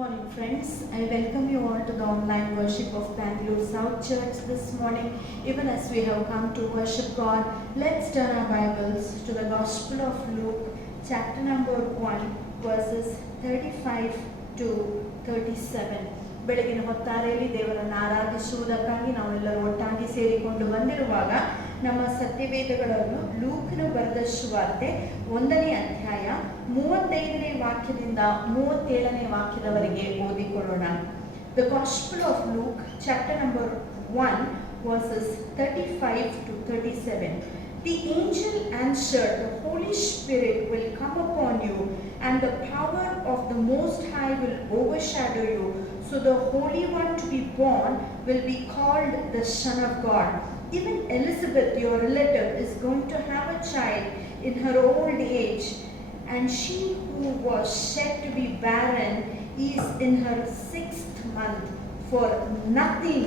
Morning friends, I welcome you all to the online worship of Bangalore South Church this morning. Even as we have come to worship God, let's turn our Bibles to the Gospel of Luke, chapter number 1, verses 35 to 37. ಬೆಳಗಿನ ಹೊತ್ತಾರೆಯಲ್ಲಿ ದೇವರನ್ನು ಆರಾಧಿಸುವುದಕ್ಕಾಗಿ ನಾವೆಲ್ಲರೂ ಒಟ್ಟಾಗಿ ಸೇರಿಕೊಂಡು ಬಂದಿರುವಾಗ ನಮ್ಮ ಸತ್ಯವೇದಗಳನ್ನು ಲೂಕನು ಬರೆದ ಸುವಾರ್ತೆ 1ನೇ ಅಧ್ಯಾಯ 35ನೇ ವಾಕ್ಯದಿಂದ 37ನೇ ವಾಕ್ಯದವರೆಗೆ ಓದಿಕೊಳ್ಳೋಣ. The Gospel of Luke, chapter number 1, verses 35 to 37. The angel answered, "The Holy Spirit will come upon you, and the power of the Most High will overshadow you. So the Holy One to be born will be called the Son of God. Even Elizabeth, your relative, is going to have a child in her old age, and she who was said to be barren is in her 6th month, for nothing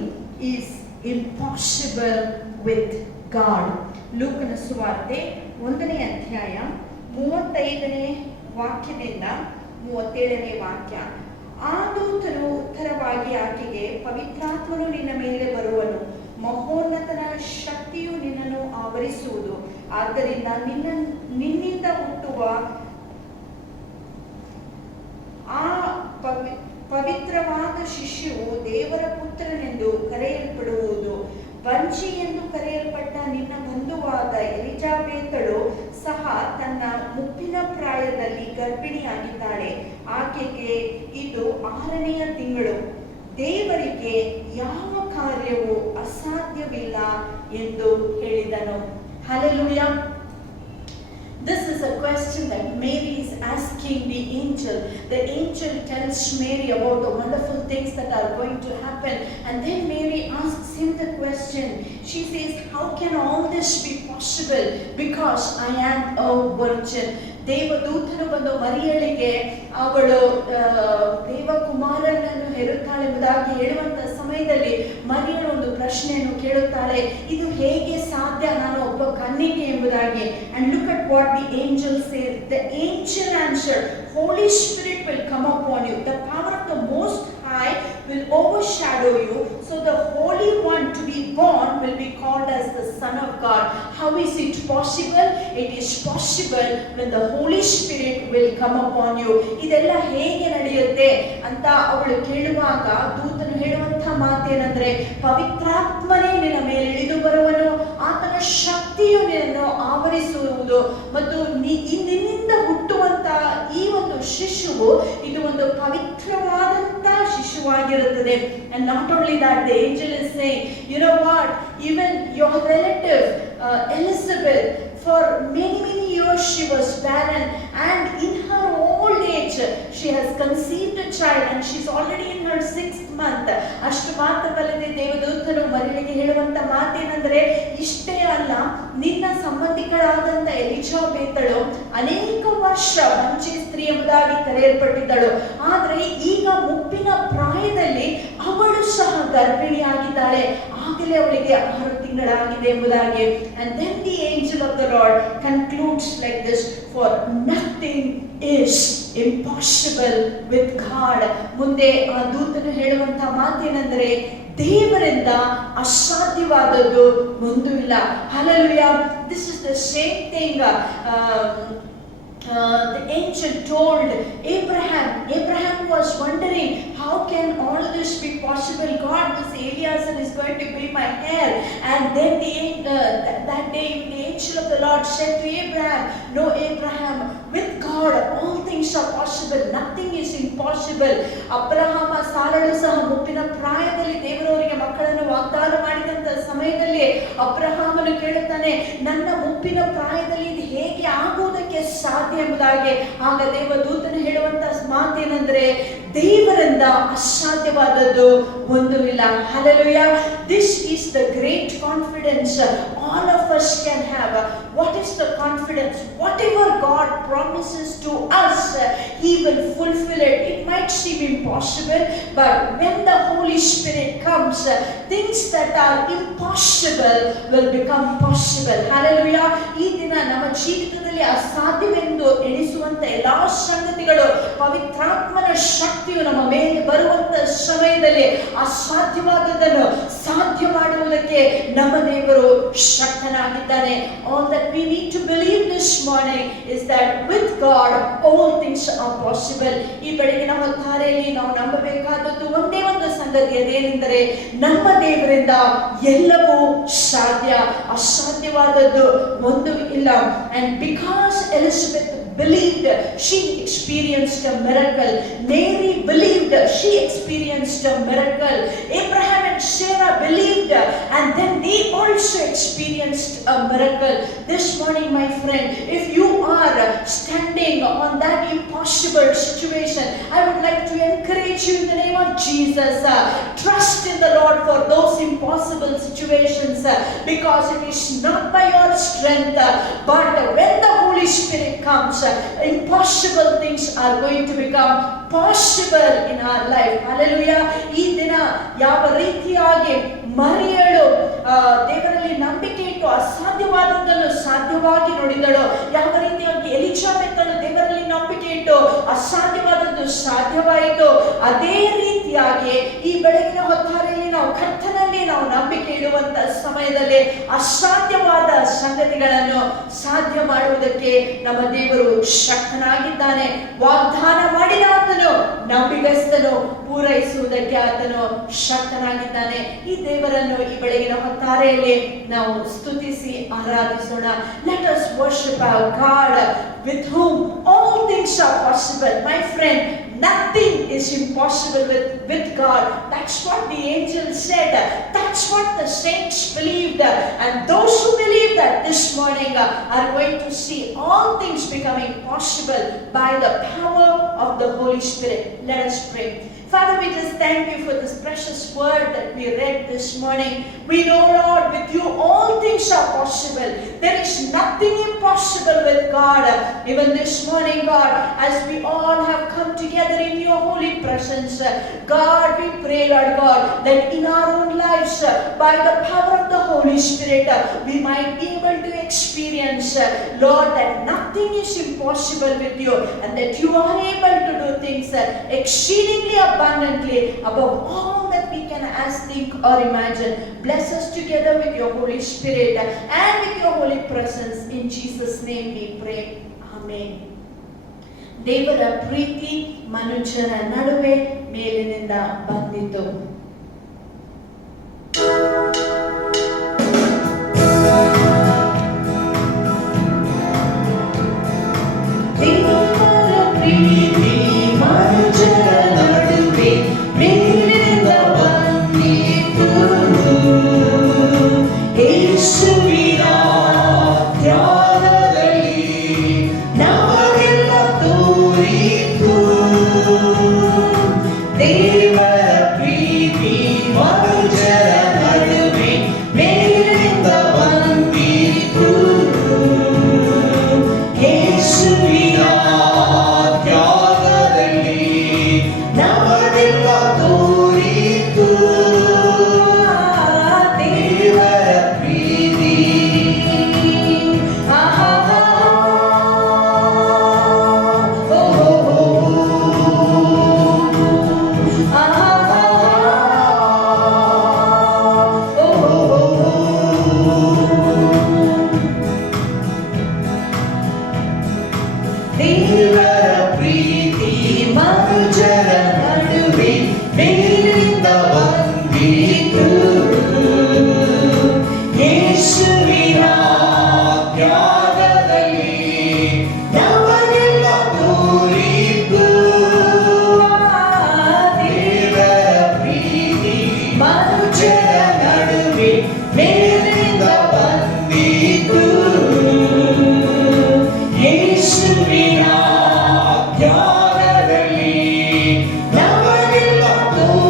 is impossible with God." ಲೂಕನ ಸುವಾರ್ತೆ 1ನೇ ಅಧ್ಯಾಯ 35ನೇ ವಾಕ್ಯದಿಂದ 37ನೇ ವಾಕ್ಯ. ಆ ದೂತನು ಉತ್ತರವಾಗಿ ಆಕೆಗೆ, "ಪವಿತ್ರಾತ್ಮನು ನಿನ್ನ ಮೇಲೆ ಬರುವನು, ಮಹೋನ್ನತನ ಶಕ್ತಿಯು ನಿನ್ನನ್ನು ಆವರಿಸುವುದು. ಆದ್ದರಿಂದ ನಿನ್ನಿಂದ ಹುಟ್ಟುವ ಆ ಪವಿತ್ರವಾದ ಶಿಶುವು ದೇವರ ಪುತ್ರನೆಂದು ಕರೆಯಲ್ಪಡುವುದು. ವಂಚಿ ಎಂದು ಕರೆಯಲ್ಪಟ್ಟ ನಿನ್ನ ಬಂಧುವಾದ ಎಲಿಜಾಬೇತಳು ಸಹ ತನ್ನ ಮುಪ್ಪಿನ ಪ್ರಾಯದಲ್ಲಿ ಗರ್ಭಿಣಿಯಾಗಿದ್ದಾಳೆ. ಆಕೆಗೆ ಇದು 6ನೆಯ ತಿಂಗಳು. ದೇವರಿಗೆ ಯಾವ ಕಾರ್ಯವೂ ಅಸಾಧ್ಯವಿಲ್ಲ ಎಂದು ಹೇಳಿದನು. Hallelujah. This is a question that Mary is asking the angel. The angel tells Mary about the wonderful things that are going to happen. And then Mary asks him the question. She says, "How can all this be possible? Because I am a virgin." ದೇವದೂತನು ಬಂದು ಮರಿಯಳಿಗೆ ಅವಳು ದೇವಕುಮಾರನನ್ನು ಹೆರುತ್ತಾಳೆಂಬುದಾಗಿ ಹೇಳುವಂತ ಸಮಯದಲ್ಲಿ ಮರಿಯಳು ಒಂದು ಪ್ರಶ್ನೆಯನ್ನು ಕೇಳುತ್ತಾಳೆ, ಇದು ಹೇಗೆ ಸಾಧ್ಯ, ನಾನು ಒಬ್ಬ ಕನ್ನಿಕೆ ಎಂಬುದಾಗಿ. And look at what the angel says. The angel answered, "Holy Spirit will come upon you. The power of the Most High will overshadow you. So the Holy One to be born will be called as the Son of God." How is it possible? It is possible when the Holy Spirit will come upon you. ಇದೆಲ್ಲ ಹೇಗೆ ನಡೆಯುತ್ತೆ ಅಂತ ಅವಳು ಕೇಳುವಾಗ ದೂತನು ಹೇಳುವಂತ ಮಾತೇನೆಂದ್ರೆ, ಪವಿತ್ರಾತ್ಮನೇ ನಿನ್ನ ಮೇಲೆ ಇಳಿದು ಬರುವನು, ಆತನ ಶಕ್ತಿಯು ನಿನ್ನನ್ನು ಆವರಿಸುವುದು, ಮತ್ತು ನಿನ್ನಿಂದ ಹುಟ್ಟುವಂತ ಈ ಒಂದು ಶಿಶುವು ಇದು ಒಂದು ಪವಿತ್ರವಾದಂತ ಶಿಶುವಾಗಿರುತ್ತದೆ. And not only that, the angel is saying, you know what, even your relative Elizabeth, for many years she was barren, and in her old age she has conceived a child, and she's already in her 6th month. ಅಷ್ಟು ಮಾತ್ರವಲ್ಲದೆ ದೇವದೂತನು ಮರಿಯಳಿಗೆ ಹೇಳುವಂತ ಮಾತೇನೆಂದರೆ, ಇಷ್ಟೇ ಅಲ್ಲ, ನಿನ್ನ ಸಂಬಂಧಿಕಳಾದಂತ ಎಲಿಜಾಬೇತಳು ಅನೇಕ ವರ್ಷ ವಂಚಿ ಸ್ತ್ರೀ ಎಂಬುದಾಗಿ ಕರೆಯಲ್ಪಟ್ಟಿದ್ದಳು. ಆದ್ರೆ ಈಗ ಮುಪ್ಪಿನ ಪ್ರಾಯದಲ್ಲಿ ಅವಳು ಸಹ ಗರ್ಭಿಣಿಯಾಗಿದ್ದಾಳೆ. ಆಗಲೇ ಅವಳಿಗೆ 6 ತಿಂಗಳಾಗಿದೆ ಎಂಬುದಾಗಿ. And then the angel of the Lord concludes like this, "For nothing is impossible with God." ಮುಂದೆ ಆ ದೂತನು ಹೇಳುವಂತ ಮಾತೇನೆಂದರೆ, ದೇವರಿಂದ ಅಸಾಧ್ಯವಾದದ್ದು ಒಂದು ಇಲ್ಲ. Hallelujah. This is the same thing the angel told Abraham. Abraham was wondering, how can all this be possible? God, this Eliezer is going to be my heir. And then that day the angel of the Lord said to Abraham, "No, Abraham, with God all things are possible. Nothing is impossible." Abraham ಸಾರಳು ಸಹ ಮುಪ್ಪಿನ ಪ್ರಾಯದಲ್ಲಿ ದೇವರವರಿಗೆ ಮಕ್ಕಳನ್ನು ವಾಗ್ದಾನ ಮಾಡಿದಂತ ಸಮಯದಲ್ಲಿ ಅಬ್ರಹಾಮನು ಕೇಳುತ್ತಾನೆ, ನನ್ನ ಮುಪ್ಪಿನ ಪ್ರಾಯದಲ್ಲಿ ಇದು ಹೇಗೆ ಆಗುವುದಕ್ಕೆ ಸಾಧ್ಯ ಎಂಬುದಾಗಿ. ಆಗ ದೇವದೂತನು ಹೇಳುವಂತ ಮಾತೇನೆಂದರೆ, ದೇವರಿಂದ ಅಸಾಧ್ಯವಾದದ್ದು ಒಂದು ಇಲ್ಲ. Hallelujah. This is the great confidence all of us can have. What is the confidence? Whatever God promises to us, He will fulfill it. It might seem impossible, but when the Holy Spirit comes, things that are impossible will become possible. Hallelujah. ಈ ದಿನ ನಮ್ಮ ಜೀವಿತದಲ್ಲಿ ಅಸಾಧ್ಯವೆಂದು ಎಂದು ಎಣಿಸುವಂತ ಎಲ್ಲಾ ಸಂಗತಿಗಳು ಪವಿತ್ರಾತ್ಮನ ಶಕ್ತಿಯು ನಮ್ಮ ಮೇಲೆ ಬರುವಂತ ಸಮಯದಲ್ಲಿ ಅಸಾಧ್ಯವಾದದ್ದನ್ನು ಸಾಧ್ಯ ಮಾಡುವುದಕ್ಕೆ ನಮ್ಮ ದೇವರು ಶಕ್ತನಾಗಿದ್ದಾನೆ. All that we need to believe this morning is that with God all things are possible. ಈ ಬೆಳಗಿನ ಹೊತ್ತಾರೆಯಲ್ಲಿ ನಾವು ನಂಬಬೇಕಾದದ್ದು ಒಂದೇ ಒಂದು ಸಂಗತಿ, ಅದೇನೆಂದರೆ ನಮ್ಮ ದೇವರಿಂದ ಎಲ್ಲವೂ ಸಾಧ್ಯ, ಅಸಾಧ್ಯವಾದದ್ದು ಒಂದು ಇಲ್ಲ. And because Elizabeth believed, she experienced a miracle. Mary believed, she experienced a miracle. Abraham and Sarah believed, and then they also experienced a miracle. This morning, my friend, if you are standing on that impossible situation, I would like to encourage you in the name of Jesus. Trust in the Lord for those impossible situations, because it is not by your strength, but when the Holy Spirit comes, impossible things are going to become possible in our life. Hallelujah. ಈ ದಿನ ಯಾವ ರೀತಿಯಾಗಿ ಮರಿಯಳು ದೇವರಲ್ಲಿ ನಂಬಿಕೆ ಇಟ್ಟು ಅಸಾಧ್ಯವಾದದ್ದನ್ನು ಸಾಧ್ಯವಾಗಿ ನೋಡಿದಳು, ಯಾವ ರೀತಿಯಾಗಿ ಎಲಿಜಬೆತಳು ದೇವರಲ್ಲಿ ನಂಬಿಕೆ ಇಟ್ಟು ಅಸಾಧ್ಯವಾದದ್ದು ಸಾಧ್ಯವಾಯಿತು, ಅದೇ ರೀತಿಯಾಗಿ ಈ ಬೆಳಗಿನ ಹೊತ್ತಾರೆಯಲ್ಲಿ ನಾವು ಕರ್ತನಲ್ಲಿ ನಾವು ನಂಬಿಕೆ ಇಡುವಂತ ಸಮಯದಲ್ಲಿ ಅಸಾಧ್ಯವಾದ ಸಂಗತಿಗಳನ್ನು ಸಾಧ್ಯ ಮಾಡುವುದಕ್ಕೆ ನಮ್ಮ ದೇವರು ಶಕ್ತನಾಗಿದ್ದಾನೆ. ವಾಗ್ದಾನ ಮಾಡಿದ ಆತನು ನಂಬಿಗಸ್ತನು, ಪೂರೈಸುವುದಕ್ಕೆ ಆತನು ಶಕ್ತನಾಗಿದ್ದಾನೆ. ಈ ದೇವರನ್ನು ಈ ಬೆಳಗಿನ ಹೊತ್ತಾರೆಯಲ್ಲಿ ನಾವು ಸ್ತುತಿಸಿ ಆರಾಧಿಸೋಣ. Let us worship our God with whom all things are possible. My friend, nothing is impossible with God. That's what the angel said. That's what the saints believed. And those who believe that this morning are going to see all things becoming possible by the power of the Holy Spirit. Let us pray. Father, we just thank you for this precious word that we read this morning. We know, Lord, with you all things are possible. There is nothing impossible with God. Even this morning, God, as we all have come together in your holy presence, God, we pray, Lord God, that in our own lives, by the power of the Holy Spirit, we might be able to experience, Lord, that nothing is impossible with you, and that you are able to do things exceedingly abundantly above all that we can ask, think or imagine. Bless us together with your Holy Spirit and with your holy presence. In Jesus' name we pray. Amen. ದೇವರ ಪ್ರೀತಿ ಮನುಷ್ಯರ ನಡುವೆ ಮೇಲಿನಿಂದ ಬಂದಿತು. ದೇವರ ಪ್ರೀತಿ ಮನುಷ್ಯರ ನಡುವೆ ಮೇಲಿನಿಂದ ಬಂದಿತು. ಯೇಸುವಿನ ತ್ಯಾಗದಲ್ಲಿ ನಮಗೆಲ್ಲ ತೋರಿತು. ದೇವರ ಪ್ರೀತಿ ಮನುಷ್ಯರ ನಡುವೆ ಮೇಲಿನಿಂದ ಬಂದಿತು. ಯೇಸುವಿನ ತ್ಯಾಗದಲ್ಲಿ ನಮಗೆಲ್ಲ ತೋರಿತು. ದೇವರ ಪ್ರೀತಿ ದೇವರ ಪ್ರೀತಿ ಮನುಷ್ಯರ ನಡುವೆ ಮೇಲಿನಿಂದ ಬಂದಿತು. ಯೇಸುವಿನ ತ್ಯಾಗದಲ್ಲಿ ನಮಗೆಲ್ಲ ತೋರಿತು. ದೇವರ ಪ್ರೀತಿ ಮನುಷ್ಯರ ನಡುವೆ ಮೇಲಿನಿಂದ ಬಂದಿತು. ಯೇಸುವಿನ ತ್ಯಾಗದಲ್ಲಿ ನಮಗೆಲ್ಲ ತೋರಿತು.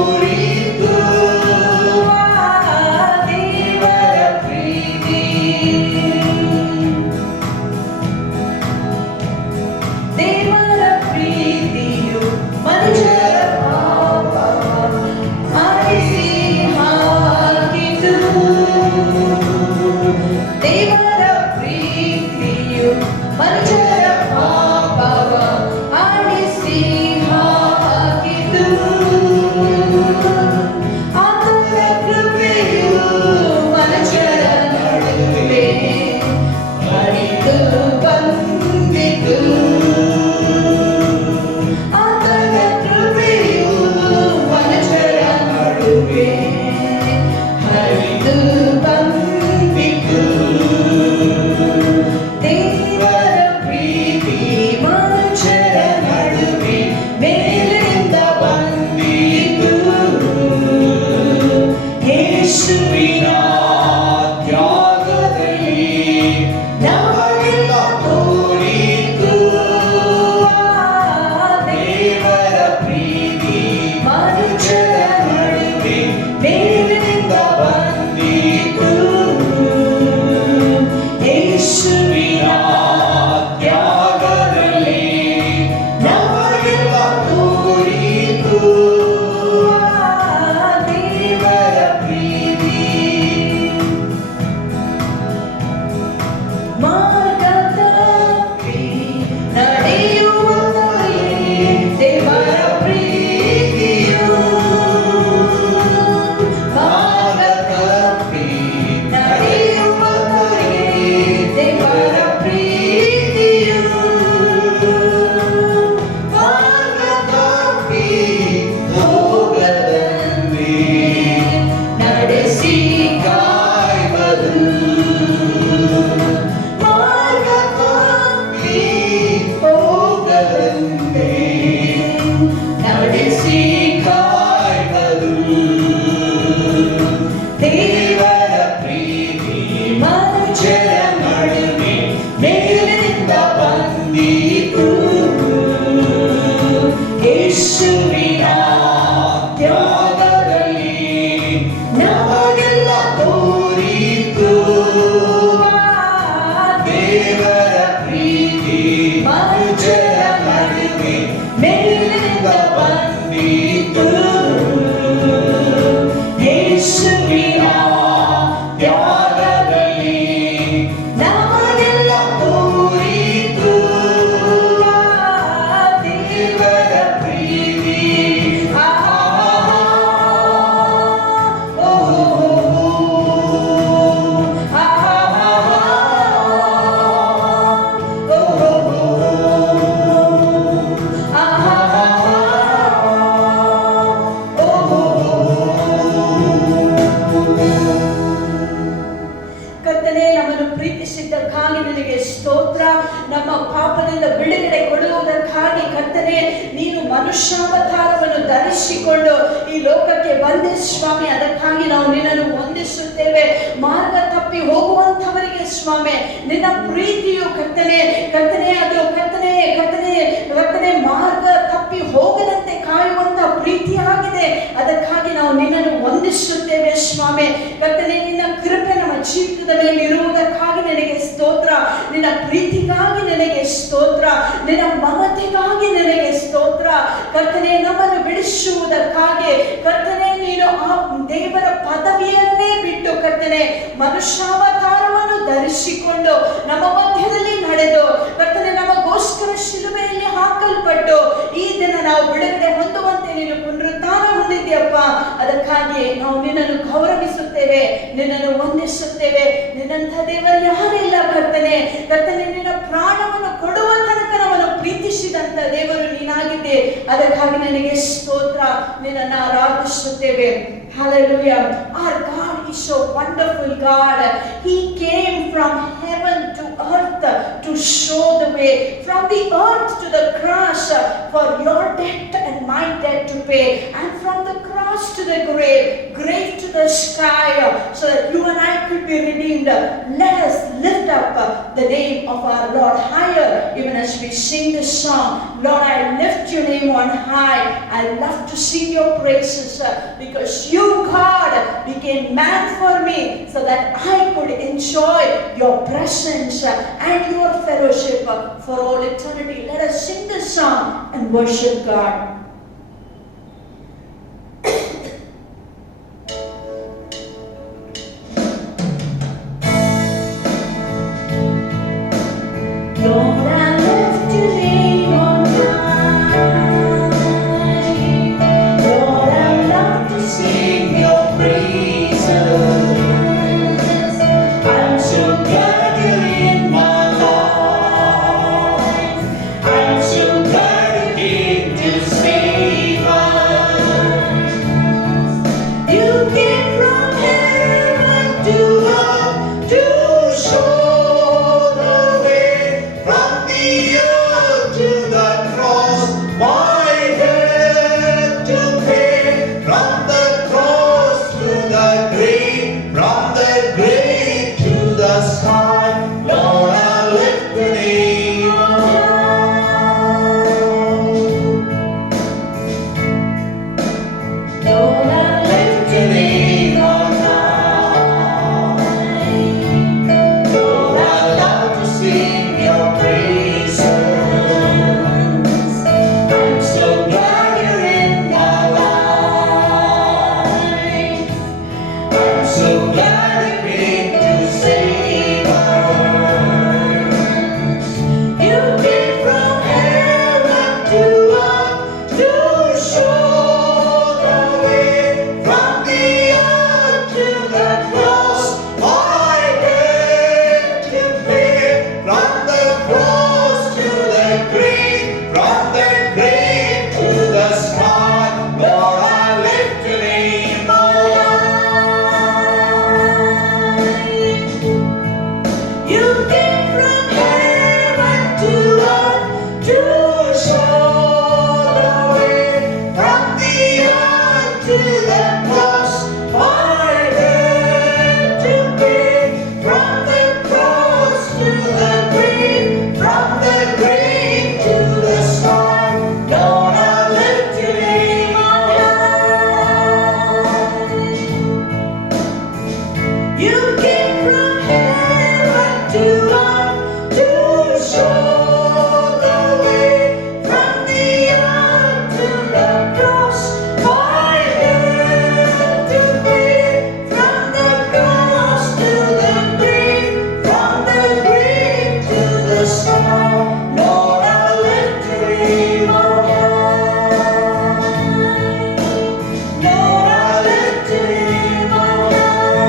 ಹೋಗದಂತೆ ನಡೆಸಿ ಕಾಯುವುದು. ಮಾರ್ಗ ತಪ್ಪಿ ಹೋಗದಂತೆ ನಡೆಸಿ ಕಾಯುವುದು. ದೇವರ ಪ್ರೀತಿ ಮನುಷ್ಯರ ನಡುವೆ ಮೇಲಿನಿಂದ ಬಂದಿತು. ಯೇಸುವಿನ ತ್ಯಾಗದಲ್ಲಿ ನಮಗೆಲ್ಲ ತೋರಿತು. ದೇವರ ಪ್ರೀತಿ ಮನುಷ್ಯರ ನಡುವೆ ಮೇಲಿನಿಂದ ಬಂದಿತು. ಯೇಸುವಿನ ತ್ಯಾಗದಲ್ಲಿ ನಮಗೆಲ್ಲ ತೋರಿತು. ದೇವರ ಪ್ರೀತಿ ಕರ್ತನೇ, ನಮ್ಮನ್ನು ಪ್ರೀತಿಸಿದ್ದಕ್ಕಾಗಿ ನಿನಗೆ ಸ್ತೋತ್ರ. ನಮ್ಮ ಪಾಪದಿಂದ ಬಿಡುಗಡೆ ಕೊಡುವುದಕ್ಕಾಗಿ ಕರ್ತನೇ, ನೀನು ಮನುಷ್ಯಾವತಾರವನ್ನು ಧರಿಸಿಕೊಂಡು ಈ ಲೋಕಕ್ಕೆ ಬಂದೆ ಸ್ವಾಮಿ. ಅದಕ್ಕಾಗಿ ನಾವು ನಿನ್ನನ್ನು ವಂದಿಸುತ್ತೇವೆ. ಮಾರ್ಗ ತಪ್ಪಿ ಹೋಗುವಂಥವರಿಗೆ ಸ್ವಾಮಿ ನಿನ್ನ ಪ್ರೀತಿಯು ಕರ್ತನೇ ಅದು ಕರ್ತನೇ ಮಾರ್ಗ ತಪ್ಪಿ ಹೋಗದಂತೆ ಕಾಯುವಂತ ಪ್ರೀತಿಯಾಗಿದೆ. ಅದಕ್ಕಾಗಿ ನಾವು ನಿನ್ನನ್ನು ವಂದಿಸುತ್ತೇವೆ ಸ್ವಾಮಿ. ಕರ್ತನೇ, ನಿನ್ನ ಕೃಪೆ ನಮ್ಮ ಜೀವಿತದ ಮೇಲೆ ಇರುವುದಕ್ಕಾಗಿ ನಿನಗೆ ಸ್ತೋತ್ರ. ನಿನ್ನ ಪ್ರೀತಿಗಾಗಿ ನಿನಗೆ ಸ್ತೋತ್ರ. ನಿನ್ನ ಮಮತೆಗಾಗಿ ನಿನಗೆ ಸ್ತೋತ್ರ. ಕರ್ತನೇ, ನಮ್ಮನ್ನು ಬಿಡಿಸುವುದಕ್ಕಾಗಿ ಕರ್ತನೇ, ನೀನು ಆ ದೇವರ ಪದವಿಯನ್ನೇ ಬಿಟ್ಟು ಕರ್ತನೇ ಮನುಷ್ಯಾವತಾರವನ್ನು ಧರಿಸಿಕೊಂಡು ನಮ್ಮ ಮಧ್ಯದಲ್ಲಿ ನಡೆದು ಕರ್ತನೇ ನಮಗೋಸ್ಕರ ಶಿಲುಬೆಯಲ್ಲಿ ಹಾಕಲ್ಪಟ್ಟು ಈ ದಿನ ನಾವು ಬಿಡುಗಡೆ ಹೊಂದುವಂತೆ ನೀನು ಪುನರುತ್ಥಾನ ಹೊಂದಿದ್ಯಪ್ಪ. ಅದಕ್ಕಾಗಿ ನಾವು ನಿನ್ನನ್ನು ಗೌರವಿಸುತ್ತೇವೆ, ನಿನ್ನನ್ನು ವಂದಿಸುತ್ತೇವೆ. ನಿನ್ನಂಥ ದೇವರು ಯಾರಿಲ್ಲ ಕರ್ತನೇ. ನಿನ್ನ ಪ್ರಾಣವನ್ನು ಕೊಡುವ ತನಕ ನಮ್ಮನ್ನು ಪ್ರೀತಿಸಿದಂತ ದೇವರು ನೀನಾಗಿದ್ದೆ. ಅದಕ್ಕಾಗಿ ನನಗೆ ಸ್ತೋತ್ರ. ನಿನ್ನನ್ನು ಆರಾಧಿಸುತ್ತೇವೆ. Hallelujah. Our God is so wonderful God. He came from heaven to earth to show the way. From the earth to the cross for your debt and my debt to pay. And from the cross to the grave to the sky, so that you and I could be redeemed. Let us lift up the name of our Lord higher, even as we sing this song. Lord, I lift your name on high. I love to sing your praises because you, God, became man for me so that I could enjoy your presence and your fellowship for all eternity. Let us sing this song and worship God. Lord, I lift your name on high. Lord, I love to sing your praises. I'm so glad you're in my life. I'm so glad you came to save to the cross, my debt to pay. From the cross to the grave, from the grave to the sky, Lord, I lift your name on high. You came from heaven to earth to show the way. From the earth to the cross, my debt to pay. From the cross to the grave, from the grave to the sky, Lord, I lift your name on high. Lord, I lift your name on high.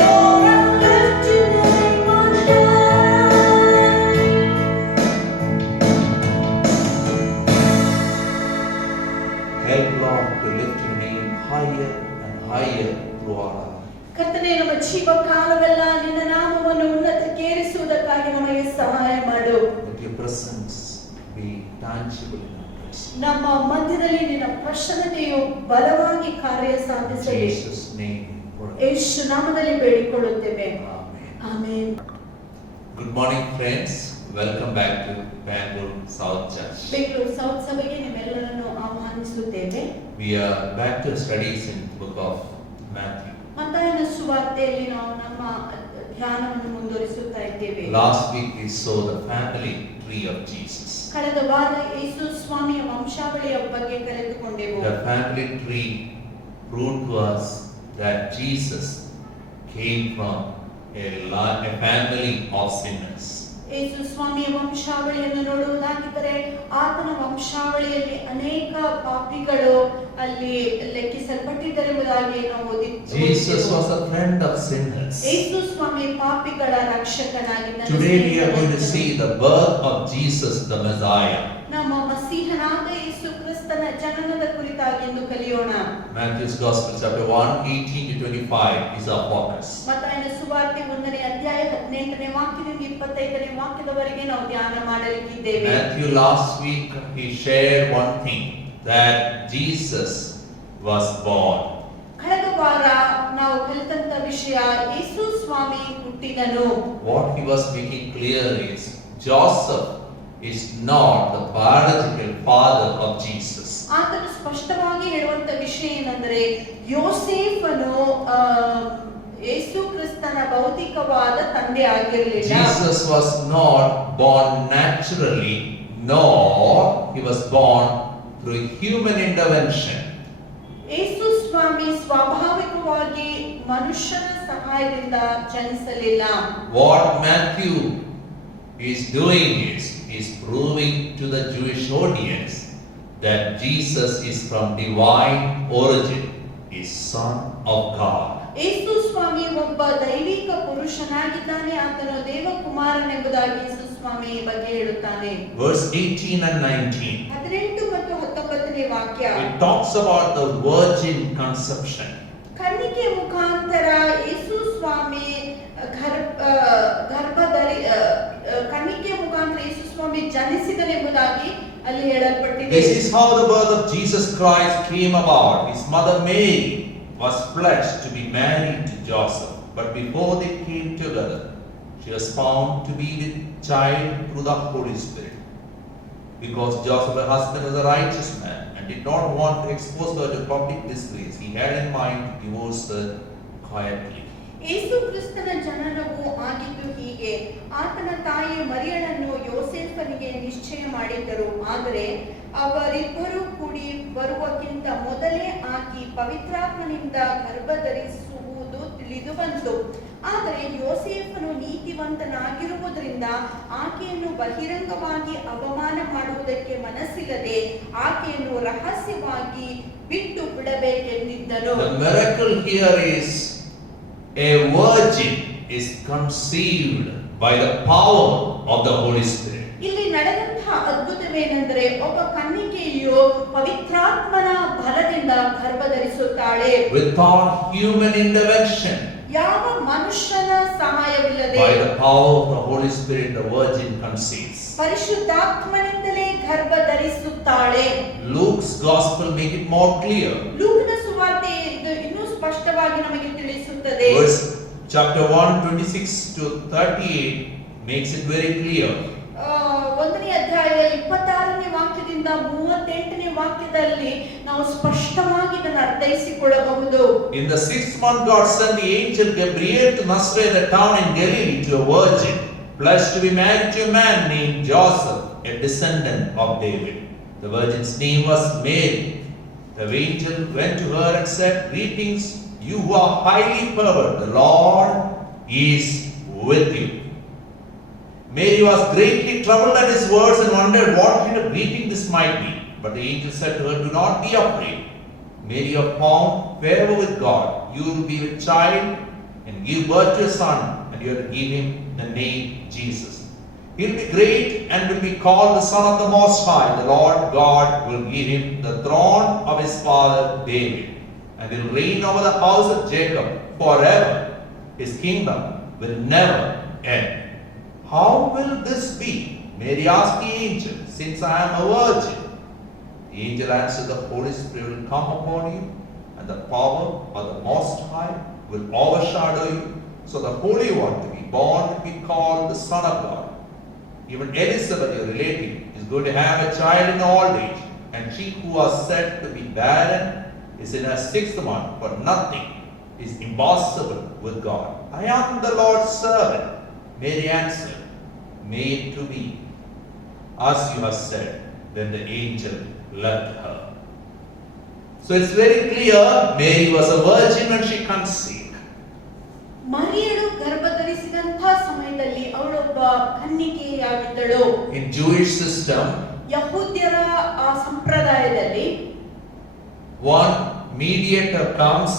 Lord, I lift your name on high. Help, Lord, to lift your name higher and higher through our life. ಕರ್ತನೇ, ನಮ್ಮ ಜೀವ ಕಾಲವೆಲ್ಲ ನಿನ್ನ ನಾಮವನ್ನು ಉನ್ನತಕ್ಕೇರಿಸುವುದಕ್ಕಾಗಿ ನಮಗೆ ಸಹಾಯ ಮಾಡು. Let your presence be tangible in our midst. ನಮ್ಮ ಮಧ್ಯದಲ್ಲಿ ನಿನ್ನ ಪ್ರಸನ್ನತೆಯು ಬಲವಾಗಿ ಕಾರ್ಯ In ಸಾಧಿಸಲಿ. Jesus' name, pray. ಯೇಸು ನಾಮದಲ್ಲಿ ಬೇಡಿಕೊಳ್ಳುತ್ತೇವೆ. Amen. Amen. Good morning, friends. Welcome back to Bangalore South Church. Bengaluru south ಸಭೆಗೆ ನಿಮ್ಮೆಲ್ಲರನ್ನು ಆಹ್ವಾನಿಸುತ್ತೇವೆ. We are back to studies in the book of Matthew. ಮತ್ತಾಯನ ಸುವಾರ್ತೆಯಲ್ಲಿ ನಾವು ನಮ್ಮ ಧ್ಯಾನವನ್ನು ಮುಂದುವರಿಸುತ್ತಾ ಇದ್ದೇವೆ. Last week we saw the family tree of Jesus. ಕಳೆದ ವಾರ ಯೇಸು ಸ್ವಾಮಿಯ ವಂಶಾವಳಿಯ ಬಗ್ಗೆ ಕಲಿತುಕೊಂಡೆವು. The family tree proved to us that Jesus came from a family of sinners. ಯೇಸು ಸ್ವಾಮಿಯ ವಂಶಾವಳಿಯನ್ನು ನೋಡುವುದಾಗಿದ್ದರೆ ಆತನ ವಂಶಾವಳಿಯಲ್ಲಿ ಅನೇಕ ಪಾಪಿಗಳು ಅಲ್ಲಿ ಲೆಕ್ಕಿಸಲ್ಪಟ್ಟಿದ್ದರೆಂಬುದಾಗಿ ನಾವು Jesus was a friend of sinners. ಯೇಸು ಸ್ವಾಮಿ ಪಾಪಿಗಳ ರಕ್ಷಕನಾಗಿದ್ದಾನೆ. Today we are going to see the birth of Jesus the Messiah. ನಮ್ಮ ಮಸೀಹನಾದ ಯೇಸು ಕ್ರಿಸ್ತನ ಜನನದ ಕುರಿತಾಗಿ ಎಂದು ಕಲಿಯೋಣ. Matthew's Gospel chapter 1, 18 to 25 is our focus. ಮತ್ತಾಯನ ಸುವಾರ್ತೆ 1ನೇ ಅಧ್ಯಾಯ 18ನೇ ವಾಕ್ಯದಿಂದ 25ನೇ ವಾಕ್ಯದವರೆಗೆ ನಾವು ಧ್ಯಾನ ಮಾಡಲಿಕ್ಕಿದ್ದೇವೆ. Matthew last week he shared one thing, that Jesus was born. ಕಳೆದ ವಾರ ನಾವು ಕಲಿತಂತ ವಿಷಯ ಯೇಸು ಸ್ವಾಮಿ ಹುಟ್ಟಿದನು. What he was making clear is Joseph is not the biological father of Jesus. ಆತನು ಸ್ಪಷ್ಟವಾಗಿ ಹೇಳುವಂತ ವಿಷಯ ಏನೆಂದರೆ ಯೋಸೇಫನು ಯೇಸು ಕ್ರಿಸ್ತನ ಭೌತಿಕವಾದ ತಂದೆ ಆಗಿರಲಿಲ್ಲ. Jesus was not born naturally, nor he was born through human intervention. ಯೇಸು ಸ್ವಾಮಿ ಸ್ವಾಭಾವಿಕವಾಗಿ ಮನುಷ್ಯನ ಸಹಾಯದಿಂದ ಜನಿಸಲಿಲ್ಲ. What Matthew is doing is proving to the Jewish audience that Jesus is from divine origin, is Son of God. ಯೇಸು ಸ್ವಾಮಿ ಒಬ್ಬ ದೈವಿಕ ಪುರುಷನಾಗಿದ್ದಾನೆ, ಆತನು ದೇವಕುಮಾರನೆಂಬುದಾಗಿ ಯೇಸು ಸ್ವಾಮಿ ಬಗ್ಗೆ ಹೇಳುತ್ತಾನೆ. Verse 18 and 19. 18 ಮತ್ತು 19ನೇ ವಾಕ್ಯ It talks about the virgin conception. ಕನ್ನಿಕೆ ಮುಖಾಂತರ ಯೇಸು ಸ್ವಾಮಿ ಕನ್ನಿಕೆ ಮುಖಾಂತರ ಯೇಸು ಸ್ವಾಮಿ ಜನಿಸಿದನೆಂಬುದಾಗಿ ಅಲ್ಲಿ ಹೇಳಲ್ಪಟ್ಟಿದೆ. This is how the birth of Jesus Christ came about. His mother Mary was pledged to be married to Joseph, but before they came together, she was found to be with child through the Holy Spirit. Because Joseph, her husband, was a righteous man and did not want to expose her to public disgrace, he had in mind to divorce her quietly. ಯೇಸು ಕ್ರಿಸ್ತನ ಜನನವು ಆಗಿದ್ದು ಹೀಗೆ. ಆತನ ತಾಯಿ ಮರಿಯಳನ್ನು ಯೋಸೇಫನಿಗೆ ನಿಶ್ಚಯ ಮಾಡಿದ್ದರು. ಆದರೆ ಅವರಿಬ್ಬರು ಕೂಡಿ ಬರುವಕ್ಕಿಂತ ಮೊದಲೇ ಆಕೆ ಪವಿತ್ರಾತ್ಮನಿಂದ ಗರ್ಭಧರಿಸುವುದು ತಿಳಿದು ಬಂತು. ಆದರೆ ಯೋಸೇಫನು ನೀತಿವಂತನಾಗಿರುವುದರಿಂದ ಆಕೆಯನ್ನು ಬಹಿರಂಗವಾಗಿ ಅವಮಾನ ಮಾಡುವುದಕ್ಕೆ ಮನಸ್ಸಿಲ್ಲದೆ ಆಕೆಯನ್ನು ರಹಸ್ಯವಾಗಿ ಬಿಟ್ಟು ಬಿಡಬೇಕೆಂದಿದ್ದನು. The miracle here is a virgin is conceived by the power of the Holy Spirit. ಇಲ್ಲಿ ನಡೆದಂತಹ ಅದ್ಭುತವೇನೆಂದರೆ ಒಬ್ಬ ಕನ್ನಿಕೆಯು ಪವಿತ್ರಾತ್ಮನ ಬಲದಿಂದ ಗರ್ಭಧರಿಸುತ್ತಾಳೆ. Without human intervention. ಯಾವ ಮನುಷ್ಯನ ಸಹಾಯವಿಲ್ಲದೆ. By the power of the Holy Spirit, the virgin conceives. ಪರಿಶುದ್ಧಾತ್ಮನಿಂದಲೇ ಗರ್ಭಧರಿಸುತ್ತಾಳೆ. Luke Luke's gospel make it more clear. ಲೂಕನ ಸುವಾರ್ತೆ ಇದು ಇನ್ನೂ ಸ್ಪಷ್ಟವಾಗಿ ನಮಗೆ ತಿಳಿಸುತ್ತದೆ. Verse chapter 1, 26 to 38 makes it very clear. ಒಂದನೇ ಅಧ್ಯಾಯ 26ನೇ ವಾಕ್ಯದಿಂದ 38ನೇ ವಾಕ್ಯದಲ್ಲಿ ನಾವು ಸ್ಪಷ್ಟವಾಗಿ ಇದನ್ನು ಅರ್ಥೈಸಿಕೊಳ್ಳಬಹುದು. In the 6th month, God sent the angel Gabriel to Nazareth, a town in Galilee, to a virgin, pledged to be married to a man named Joseph, a descendant of David. The virgin's name was Mary. The angel went to her and said, "Greetings, you who are highly favored. The Lord is with you." Mary was greatly troubled at his words and wondered what kind of greeting this might be. But the angel said to her, "Do not be afraid. Mary, you have found favor with God. You will be with child and give birth to a son, and you are to give him the name Jesus. He will be great and will be called the Son of the Most High. The Lord God will give him the throne of his father David, and he will reign over the house of Jacob forever. His kingdom will never end." "How will this be?" Mary asked the angel, "since I am a virgin?" The angel answered, "The Holy Spirit will come upon you, and the power of the Most High will overshadow you. So the Holy One to be born will be called the Son of God. Even Elizabeth, your relative, is going to have a child in old age, and she who was said to be barren is in her 6th month, for nothing is impossible with God. I am the Lord's servant." Mary answered, "May it to be as you have said." Then the angel left her. So it's very clear, Mary was a virgin when she conceived. ಮರಿಯಳು ಗರ್ಭಧರಿಸಿದಂಥ ಸಮಯದಲ್ಲಿ ಅವಳೊಬ್ಬ ಕನ್ನಿಕೆಯಾಗಿದ್ದಳು. In Jewish system, ಯಹೂದ್ಯರ ಆ ಸಂಪ್ರದಾಯದಲ್ಲಿ one mediator comes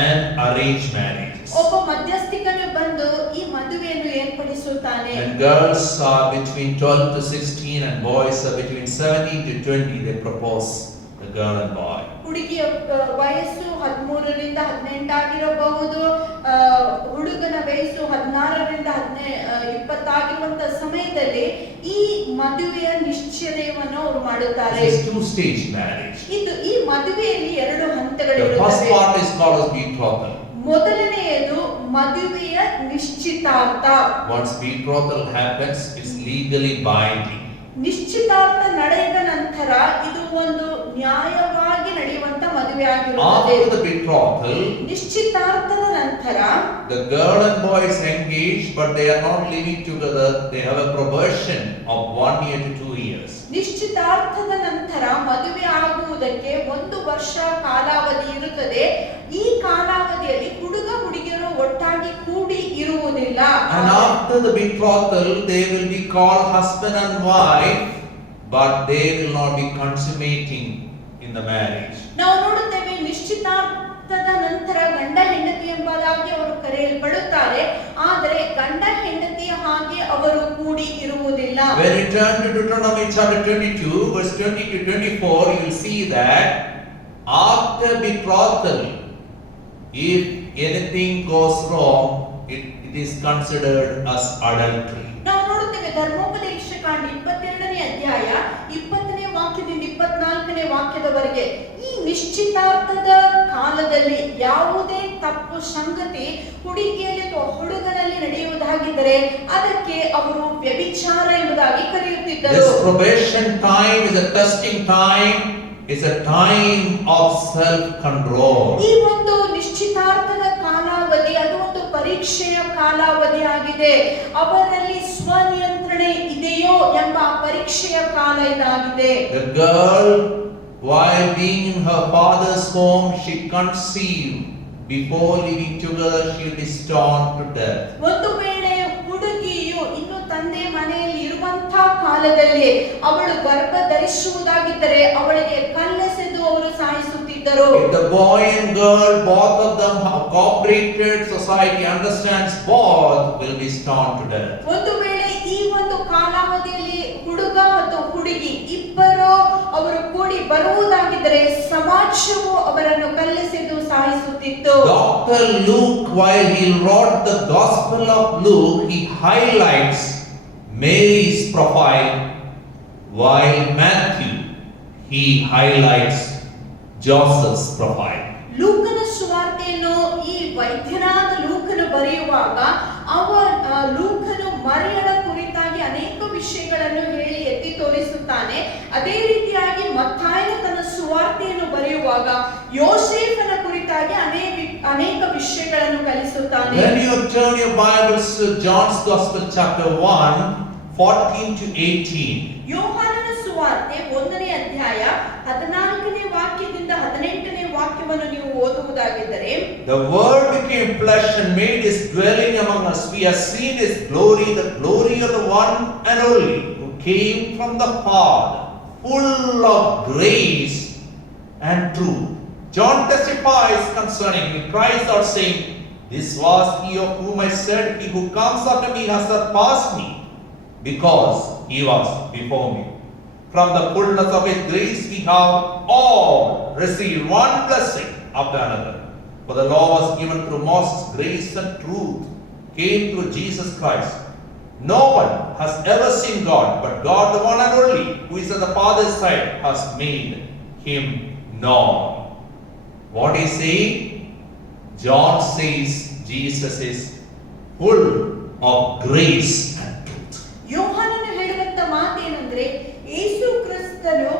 and arrange marriages. ಒಬ್ಬ ಮಧ್ಯಸ್ಥಿಕನು ಬಂದು ಈ ಮದುವೆಯನ್ನು ಏರ್ಪಡಿಸುತ್ತಾನೆ. And girls are between 12 to 16 and boys are between 17 to 20. They propose the girl and boy. ಹುಡುಗಿಯ ವಯಸ್ಸು 13ರಿಂದ 18 ಆಗಿರಬಹುದು. ಹುಡುಗನ ವಯಸ್ಸು 16ರಿಂದ 20 ಆಗಿರುವಂತ ಸಮಯದಲ್ಲಿ ಈ ಮದುವೆಯ ನಿಶ್ಚಯವನ್ನು ಅವರು ಮಾಡುತ್ತಾರೆ. It's a two-stage marriage. ಈ ಮದುವೆಯಲ್ಲಿ ಎರಡು The first ಹಂತಗಳಿರುತ್ತವೆ. part is called as betrothal. ಮೊದಲನೆಯದು ಮದುವೆಯ ನಿಶ್ಚಿತಾರ್ಥ. Once betrothal happens, it's legally binding. ನಿಶ್ಚಿತಾರ್ಥ ನಡೆದ ನಂತರ ಇದು ಒಂದು ನ್ಯಾಯವಾಗಿ ನಡೆಯುವಂತ ಮದುವೆ ಆಗಿರುತ್ತದೆ. After the betrothal, ನಿಶ್ಚಿತಾರ್ಥದ ನಂತರ the girl and boy is engaged, but they are not living together. They have a probation of 1 year to 2 years. ನಿಶ್ಚಿತಾರ್ಥದ ನಂತರ ಮದುವೆ ಆಗುವುದಕ್ಕೆ 1 ವರ್ಷ ಕಾಲಾವಧಿ ಇರುತ್ತದೆ. ಈ ಕಾಲಾವಧಿಯಲ್ಲಿ ಹುಡುಗ ಹುಡುಗಿಯರು ಒಟ್ಟಾಗಿ ಕೂಡಿ ಇರುವುದಿಲ್ಲ. And after the betrothal, they will be called husband and wife, but they will not be consummating in the marriage. ನಾವು ನೋಡುತ್ತೇವೆ ನಿಶ್ಚಿತಾರ್ಥದ ನಂತರ ಗಂಡ ಹೆಂಡತಿ ಎಂಬುದಾಗಿ ಅವರು ಕರೆಯಲ್ಪಡುತ್ತಾರೆ, ಆದರೆ ಗಂಡ ಹೆಂಡತಿಯ ಹಾಗೆ ಅವರು ಕೂಡಿ ಇರುವುದಿಲ್ಲ. When you turn to Deuteronomy chapter 22, verse 20 to 24, you will see that after betrothal, if anything goes wrong, it is considered as adultery. ನಾವು ನೋಡುತ್ತೇವೆ ಧರ್ಮೋಪದೇಶ ಕಾಂಡ 22ನೇ ಅಧ್ಯಾಯ 20ನೇ ವಾಕ್ಯದಿಂದ 24ನೇ ವಾಕ್ಯದವರೆಗೆ ಈ ನಿಶ್ಚಿತಾರ್ಥದ ಕಾಲದಲ್ಲಿ ಯಾವುದೇ ತಪ್ಪು ಸಂಗತಿ ಹುಡುಗಿಯಲ್ಲಿ ಅಥವಾ ಹುಡುಗನಲ್ಲಿ ನಡೆಯುವುದಾಗಿದ್ದರೆ ಅದಕ್ಕೆ ಅವರು ವ್ಯಭಿಚಾರ ಎಂಬುದಾಗಿ ಕರೆಯುತ್ತಿದ್ದರು. This probation time is a testing time. It's a time of self-control. ಈ ಒಂದು ನಿಶ್ಚಿತಾರ್ಥದ ಕಾಲಾವಧಿ ಅದು ಒಂದು ಪರೀಕ್ಷೆಯ ಕಾಲಾವಧಿ ಆಗಿದೆ. ಅವರಲ್ಲಿ ಸ್ವನಿಯಂತ್ರಣೆ ಇದೆಯೋ ಎಂಬ ಪರೀಕ್ಷೆಯ ಕಾಲ ಇದಾಗಿದೆ. The girl, while being in her father's home, she conceived. Before living together, she will be stoned to death. ಒಂದು ವೇಳೆ ಹುಡುಗಿಯು ಇನ್ನು ತಂದೆ ಮನೆಯಲ್ಲಿ ಇರುವಂತಹ ಕಾಲದಲ್ಲಿ ಅವಳು ಗರ್ಭ ಧರಿಸುವುದಾಗಿದ್ದರೆ ಅವಳಿಗೆ ಕಲ್ಲೆಸೆದು ಅವರು ಸಾಯಿಸುತ್ತಿದ್ದರು. If the boy and girl, both of them have cooperated, society understands both will be stoned to death. ಒಂದು ವೇಳೆ ಈ ಒಂದು ಕಾಲಾವಧಿಯಲ್ಲಿ ಹುಡುಗ ಮತ್ತು ಹುಡುಗಿ ಇಬ್ಬರು ಅವರು ಕೂಡಿ ಬರುವುದಾಗಿದ್ದರೆ ಸಮಾಜವು ಅವರನ್ನು ಕಲ್ಲೆಸೆದು ಸಾಯಿಸುತ್ತಿತ್ತು. Dr. Luke, while he wrote the Gospel of Luke, he highlights Mary's profile, while Matthew, he highlights Joseph's profile. ಲೂಕನ ಸುವಾರ್ತೆಯನ್ನು ಈ ವೈದ್ಯನಾದ ಲೂಕನು ಬರೆಯುವಾಗ ಲೂಕನು ಮರಿಯಳ ಕುರಿತಾಗಿ ಅನೇಕ ವಿಷಯಗಳನ್ನು ಹೇಳಿ ಎತ್ತಿ ತೋರಿಸುತ್ತಾನೆ. ಅದೇ ರೀತಿಯಾಗಿ ಮತ್ತಾಯನು ತನ್ನ ಸುವಾರ್ತೆಯನ್ನು ಬರೆಯುವಾಗ ಯೋಸೇಫನ ಕುರಿತಾಗಿ ಅನೇಕ ವಿಷಯಗಳನ್ನು ಕಲಿಸುತ್ತಾನೆ. When you turn your Bibles to John's Gospel chapter 1, 14 to 18. ಯೋಹಾನನ ಸುವಾರ್ತೆ 1ನೇ ಅಧ್ಯಾಯ 14ನೇ ವಾಕ್ಯದಿಂದ 18ನೇ ವಾಕ್ಯವನ್ನು ನೀವು ಓದುವುದಾಗಿದ್ದರೆ, The word became flesh and made his dwelling among us. We have seen his glory, the glory of the one and only who came from the Father, full of grace and truth. John testifies concerning him. He cries out saying, This was he of whom I said, He who comes after me has surpassed me, because he was before me. From the fullness of his grace we have all received one blessing after another. For the law was given through Moses, grace and truth came through Jesus Christ. No one has ever seen God, but God, the one and only, who is at the Father's side, has made him known. What is saying? John says Jesus is full of grace and truth. ಯೋಹಾನನು ಹೇಳುವಂತ ಮಾತೇನೆಂದ್ರೆ, ಯೇಸು ಕ್ರಿಸ್ತನು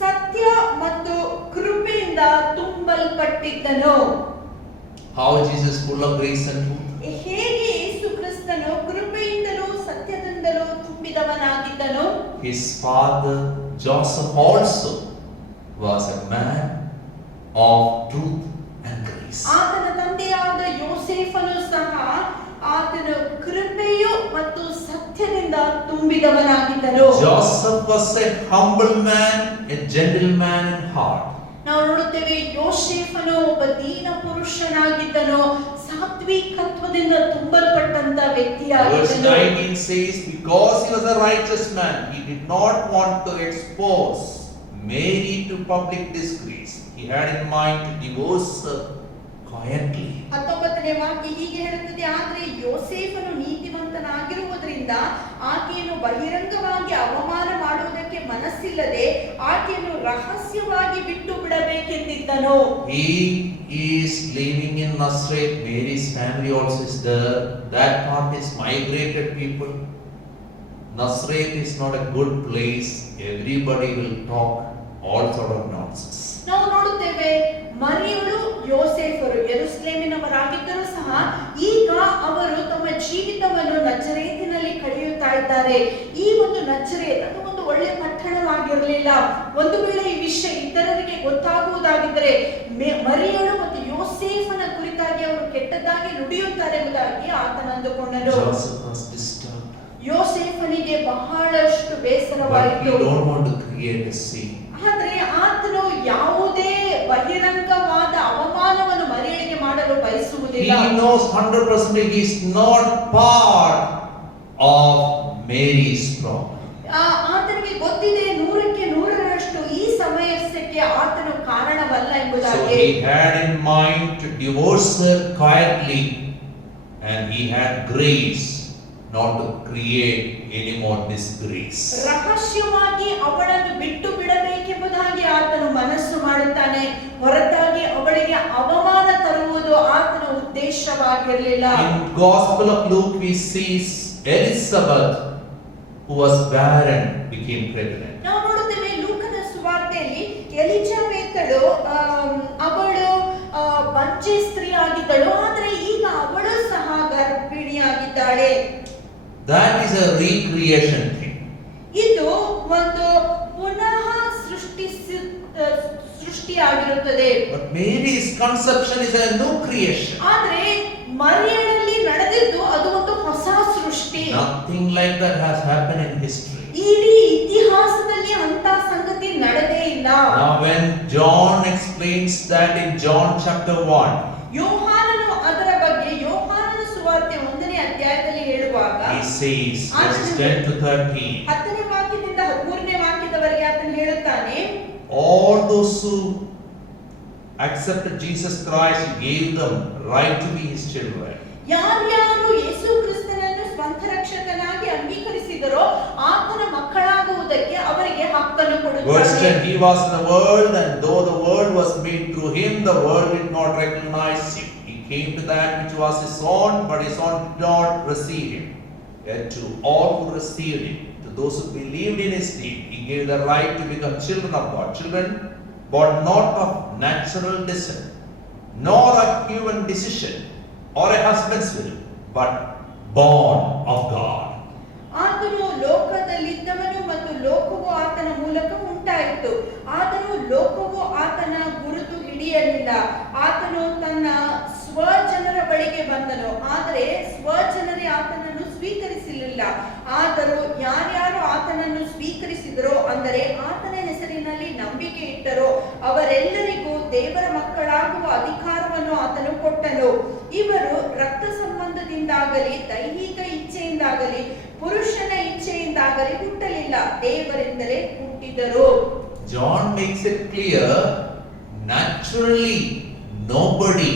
ಸತ್ಯ ಮತ್ತು ಕೃಪೆಯಿಂದ ತುಂಬಲ್ಪಟ್ಟಿದ್ದನು. How Jesus is full of grace and truth? ಹೇಗೆ ಯೇಸು ಕ್ರಿಸ್ತನು ಕೃಪೆಯಿಂದಲೂ ಸತ್ಯದಿಂದಲೂ ತುಂಬಿದವನಾಗಿದ್ದನು? His father Joseph also was a man of truth and grace. ಆತನ ತಂದೆಯಾದ ಯೋಸೇಫನು ಸಹ ಆತನು ಕೃಪೆಯು ಮತ್ತು ಸತ್ಯದಿಂದ ತುಂಬಿದವನಾಗಿದ್ದನು. Joseph was a humble man, a gentleman in heart. ನಾವು ನೋಡುತ್ತೇವೆ, ಯೋಸೇಫನು ಒಬ್ಬ ದೀನ ಪುರುಷನಾಗಿದ್ದನು, ಸಾತ್ವಿಕತ್ವದಿಂದ ತುಂಬಲ್ಪಟ್ಟಂತ Verse ವ್ಯಕ್ತಿಯಾಗಿದ್ದನು. 19 says, because he was a righteous man, he did not want to expose Mary to public disgrace. He had in mind to divorce her quietly. 19ನೇ ವಾಕ್ಯ ಹೀಗೆ ಹೇಳುತ್ತದೆ, ಆದರೆ ಯೋಸೇಫನು ನೀತಿವಂತನಾಗಿರುವುದರಿಂದ ಆಕೆಯನ್ನು ಬಹಿರಂಗವಾಗಿ ಅವಮಾನ ಮಾಡುವುದಕ್ಕೆ ಮನಸ್ಸಿಲ್ಲದೆ ಆಕೆಯನ್ನು ರಹಸ್ಯವಾಗಿ ಬಿಟ್ಟು ಬಿಡಬೇಕೆಂದಿದ್ದನು. He is living in Nazareth. Mary's family also is there. That part is migrated people. Nazareth is not a good place. Everybody will talk all sort of nonsense. ನಾವು ನೋಡುತ್ತೇವೆ, ಮರಿಯಳು ಯೋಸೇಫರು ಯೆರೂಸಲೇಮಿನವರಾಗಿದ್ದರೂ ಸಹ ಈಗ ಅವರು ತಮ್ಮ ಜೀವಿತವನ್ನು ನಜರೇತಿನಲ್ಲಿ ಕಳೆಯುತ್ತಾ ಇದ್ದಾರೆ. ಈ ಒಂದು ನಜರೇತ್ ಅದು ಒಂದು ಒಳ್ಳೆ ಪಟ್ಟಣವಾಗಿರಲಿಲ್ಲ. ಒಂದು ವೇಳೆ ಈ ವಿಷಯ ಇತರರಿಗೆ ಗೊತ್ತಾಗುವುದಾಗಿದ್ದರೆ ಮರಿಯಳು ಮತ್ತು ಯೋಸೇಫನ ಕುರಿತಾಗಿ ಅವರು ಕೆಟ್ಟದಾಗಿ ನುಡಿಯುತ್ತಾರೆ ಎಂಬುದಾಗಿ ಆತನ ಅಂದುಕೊಂಡನು. Joseph was disturbed. ಯೋಸೇಫನಿಗೆ ಬಹಳಷ್ಟು ಬೇಸರವಾಯಿತು. But he don't want to create a scene. ಆದರೆ ಆತನು ಯಾವುದೇ ಬಹಿರಂಗವಾದ ಅವಮಾನವನ್ನು ಮರಿಯಳಿಗೆ ಮಾಡಲು ಬಯಸುವುದಿಲ್ಲ. He knows 100% he is not part of Mary's problem. ಆತನಿಗೆ ಗೊತ್ತಿದೆ 100ಕ್ಕೆ 100ರಷ್ಟು ಈ ಸಮಸ್ಯೆಗೆ ಆತನು ಕಾರಣವಲ್ಲ So ಎಂಬುದಾಗಿ. he had in mind to divorce her quietly, and he had grace not to create any more disgrace. ರಹಸ್ಯವಾಗಿ ಅವಳನ್ನು ಬಿಟ್ಟು ಬಿಡಬೇಕೆಂಬುದಾಗಿ ಆತನು ಮನಸ್ಸು ಮಾಡುತ್ತಾನೆ, ಹೊರತಾಗಿ ಅವಳಿಗೆ ಅವಮಾನ ತರುವುದು ಆತನ ಉದ್ದೇಶವಾಗಿರಲಿಲ್ಲ. In Gospel of Luke we see Elizabeth, who was barren, became pregnant. ನಾವು ನೋಡುತ್ತೇವೆ ಲೂಕನ ಸುವಾರ್ತೆಯಲ್ಲಿ ಎಲಿಜಬೆತಳು ಅವಳು ಬಂಜೆ ಸ್ತ್ರೀ ಆಗಿದ್ದಳು, ಆದರೆ ಈಗ ಅವಳು ಸಹ ಗರ್ಭಿಣಿಯಾಗಿದ್ದಾಳೆ. That is a recreation thing. ಇದು ಒಂದು ಪುನಃ ಸೃಷ್ಟಿಯಾಗಿರುತ್ತದೆ. But Mary's conception is a new creation. ಆದರೆ ಮರಿಯಳಲ್ಲಿ ನಡೆದಿದ್ದು ಅದು ಒಂದು ಹೊಸ ಸೃಷ್ಟಿ. Nothing like that has happened in history. ಇಡೀ ಇತಿಹಾಸದಲ್ಲಿ ಅಂತ ಸಂಗತಿ ನಡೆದೇ ಇಲ್ಲ. Now when John explains that in John chapter 1, ಯೋಹಾನನು ಅದರ ಬಗ್ಗೆ ಯೋಹಾನನ ಸುವಾರ್ತೆ 1ನೇ ಅಧ್ಯಾಯದಲ್ಲಿ ಹೇಳುವಾಗ he says, verses 10 to 13, 10ನೇ ವಾಕ್ಯದಿಂದ 13ನೇ ವಾಕ್ಯದವರೆಗೆ ಆತನು ಹೇಳುತ್ತಾನೆ, all those who accepted Jesus Christ, he gave them right to be his children. ಯಾರ್ಯಾರು ಯೇಸು ಕ್ರಿಸ್ತನನ್ನು ಸ್ವಂತ ರಕ್ಷಕನಾಗಿ ಅಂಗೀಕರಿಸಿದರೋ ಆತನ ಮಕ್ಕಳಾಗುವುದಕ್ಕೆ ಅವರಿಗೆ ಹಕ್ಕನ್ನು Verse ಕೊಡುತ್ತಾನೆ. 10, he was in the world, and though the world was made through him, the world did not recognize him. He came to that which was his own, but his own did not receive him. Yet to all who received him, to those who believed in his name, he gave the right to become children of God. Children born not of natural descent, nor of human decision, or a husband's will, but born of God. ಆತನು ಲೋಕದಲ್ಲಿದ್ದವನು ಮತ್ತು ಲೋಕವು ಆತನ ಮೂಲಕ ಉಂಟಾಯಿತು. ಆದರೂ ಲೋಕವು ಆತನ ಗುರುತು ಹಿಡಿಯಲಿಲ್ಲ. ಆತನು ತನ್ನ ಸ್ವಜನರ ಬಳಿಗೆ ಬಂದನು, ಆದರೆ ಸ್ವಜನರೇ ಆತನನ್ನು ಸ್ವೀಕರಿಸಲಿಲ್ಲ. ಆದರೂ ಯಾರ್ಯಾರು ಆತನನ್ನು ಸ್ವೀಕರಿಸಿದರೋ, ಅಂದರೆ ಆತನ ಹೆಸರಿನಲ್ಲಿ ನಂಬಿಕೆ ಇಟ್ಟರೋ, ಅವರೆಲ್ಲರಿಗೂ ದೇವರ ಮಕ್ಕಳಾಗುವ ಅಧಿಕಾರವನ್ನು ಆತನು ಕೊಟ್ಟನು. ಇವರು ರಕ್ತ ಸಂಬಂಧದಿಂದಾಗಲಿ ದೈಹಿಕ ಇಚ್ಛೆಯಿಂದಾಗಲಿ ಪುರುಷನ ಇಚ್ಛೆಯಿಂದಾಗಲಿ ಹುಟ್ಟಲಿಲ್ಲ, ದೇವರಿಂದಲೇ ಹುಟ್ಟಿದರು. John makes it clear, naturally nobody